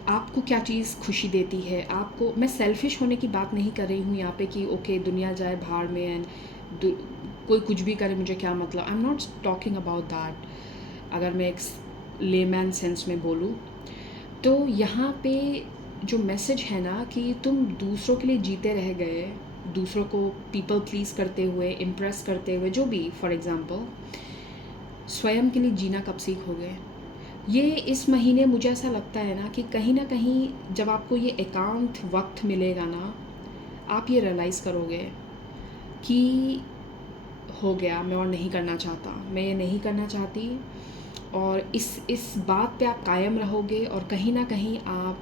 आपको क्या चीज़ खुशी देती है। आपको, मैं सेल्फिश होने की बात नहीं कर रही हूँ यहाँ पे कि ओके दुनिया जाए भाड़ में एंड कोई कुछ भी करे मुझे क्या मतलब। आई am not talking about that. अगर मैं एक लेमैन सेंस में बोलूँ तो यहाँ पे जो मैसेज है ना कि तुम दूसरों के लिए जीते रह गए, दूसरों को पीपल प्लीज़ करते हुए, इम्प्रेस करते हुए, जो भी, फॉर एग्ज़ाम्पल स्वयं के लिए जीना कब सीखोगे। ये इस महीने मुझे ऐसा लगता है ना कि कहीं ना कहीं जब आपको ये एकांत वक्त मिलेगा ना, आप ये रियलाइज़ करोगे कि हो गया, मैं और नहीं करना चाहता, मैं ये नहीं करना चाहती, और इस बात पे आप कायम रहोगे और कहीं ना कहीं आप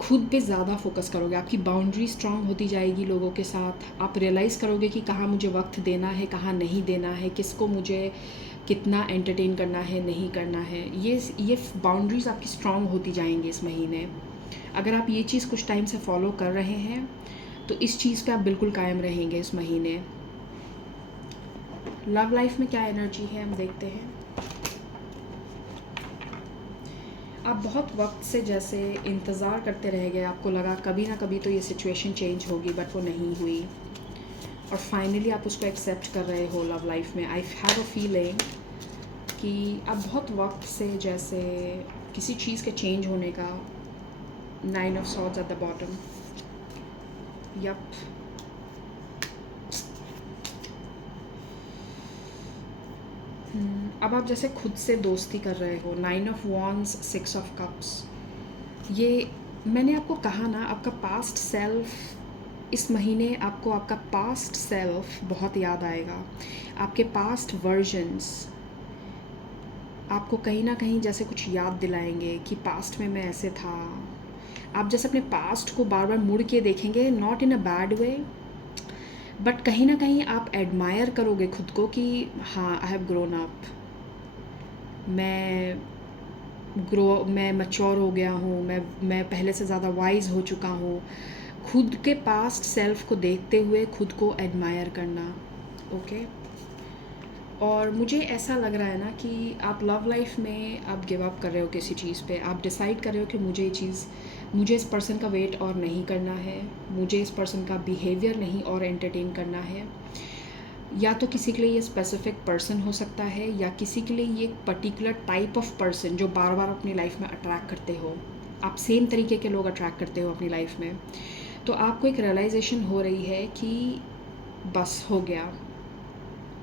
खुद पे ज़्यादा फोकस करोगे, आपकी बाउंड्री स्ट्रांग होती जाएगी लोगों के साथ। आप रियलाइज़ करोगे कि कहाँ मुझे वक्त देना है, कहाँ नहीं देना है, किसको मुझे कितना एंटरटेन करना है, नहीं करना है। ये बाउंड्रीज़ आपकी स्ट्रांग होती जाएंगी इस महीने। अगर आप ये चीज़ कुछ टाइम से फॉलो कर रहे हैं तो इस चीज़ पे आप बिल्कुल कायम रहेंगे इस महीने। लव लाइफ में क्या एनर्जी है हम देखते हैं। आप बहुत वक्त से जैसे इंतज़ार करते रह गए, आपको लगा कभी ना कभी तो ये सिचुएशन चेंज होगी, बट वो नहीं हुई, और फाइनली आप उसको एक्सेप्ट कर रहे हो लव लाइफ में। आई हैव अ फीलिंग कि आप बहुत वक्त से जैसे किसी चीज़ के चेंज होने का। 9 of swords at the bottom. Yup, अब आप जैसे खुद से दोस्ती कर रहे हो। 9 ऑफ वॉन्ड्स, 6 ऑफ कप्स। ये मैंने आपको कहा ना, आपका पास्ट सेल्फ इस महीने, आपको आपका पास्ट सेल्फ बहुत याद आएगा। आपके पास्ट वर्जन्स आपको कहीं ना कहीं जैसे कुछ याद दिलाएंगे कि पास्ट में मैं ऐसे था। आप जैसे अपने पास्ट को बार बार मुड़ के देखेंगे, not in a bad way, but कहीं ना कहीं आप एडमायर करोगे खुद को कि हाँ, आई हैव ग्रोन अप, मैं मैच्योर हो गया हूँ, मैं पहले से ज़्यादा वाइज हो चुका हूँ। खुद के पास्ट सेल्फ को देखते हुए खुद को एडमायर करना। ओके। और मुझे ऐसा लग रहा है ना कि आप लव लाइफ में आप गिव अप कर रहे हो किसी चीज़ पे। आप डिसाइड कर रहे हो कि मुझे इस पर्सन का वेट और नहीं करना है, मुझे इस पर्सन का बिहेवियर नहीं और एंटरटेन करना है। या तो किसी के लिए ये स्पेसिफिक पर्सन हो सकता है, या किसी के लिए ये एक पर्टिकुलर टाइप ऑफ पर्सन जो बार बार अपनी लाइफ में अट्रैक्ट करते हो। आप सेम तरीके के लोग अट्रैक्ट करते हो अपनी लाइफ में। तो आपको एक रियलाइजेशन हो रही है कि बस हो गया,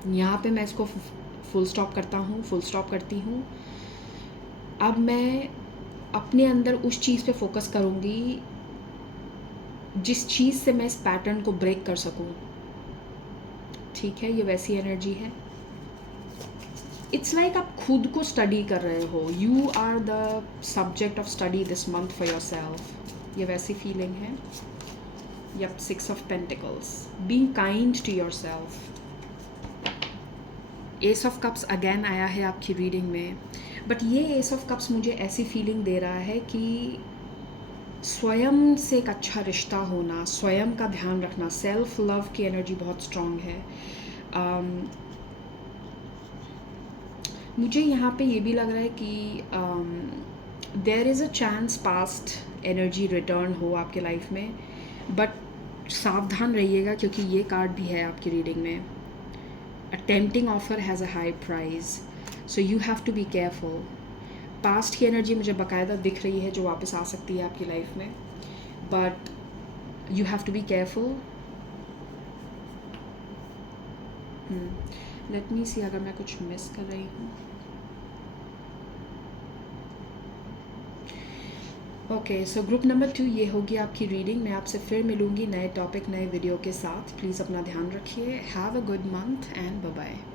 यहाँ पे मैं इसको फुल स्टॉप करता हूँ, फुल स्टॉप करती हूँ। अब मैं अपने अंदर उस चीज़ पे फोकस करूँगी जिस चीज़ से मैं इस पैटर्न को ब्रेक कर सकूँ। ठीक है, ये वैसी एनर्जी है। इट्स लाइक आप खुद को स्टडी कर रहे हो। You are the subject of study this month for yourself. ये वैसी फीलिंग है। Yup, 6 of pentacles. Being kind to yourself. Ace of cups again आया है आपकी रीडिंग में, बट ये एस ऑफ कप्स मुझे ऐसी फीलिंग दे रहा है कि स्वयं से एक अच्छा रिश्ता होना, स्वयं का ध्यान रखना, सेल्फ लव की एनर्जी बहुत स्ट्रॉन्ग है। मुझे यहाँ पे ये भी लग रहा है कि there is a chance past energy return हो आपके लाइफ में, बट सावधान रहिएगा क्योंकि ये कार्ड भी है आपकी रीडिंग में। A tempting offer has a high price, so you have to be careful. Past की एनर्जी मुझे बाकायदा दिख रही है जो वापस आ सकती है आपकी लाइफ में, but you have to be careful. Let me see अगर मैं कुछ मिस कर रही हूँ। ओके, सो ग्रुप नंबर 2 ये होगी आपकी रीडिंग। मैं आपसे फिर मिलूँगी नए टॉपिक, नए वीडियो के साथ। प्लीज़ अपना ध्यान रखिए। Have a good month and bye bye.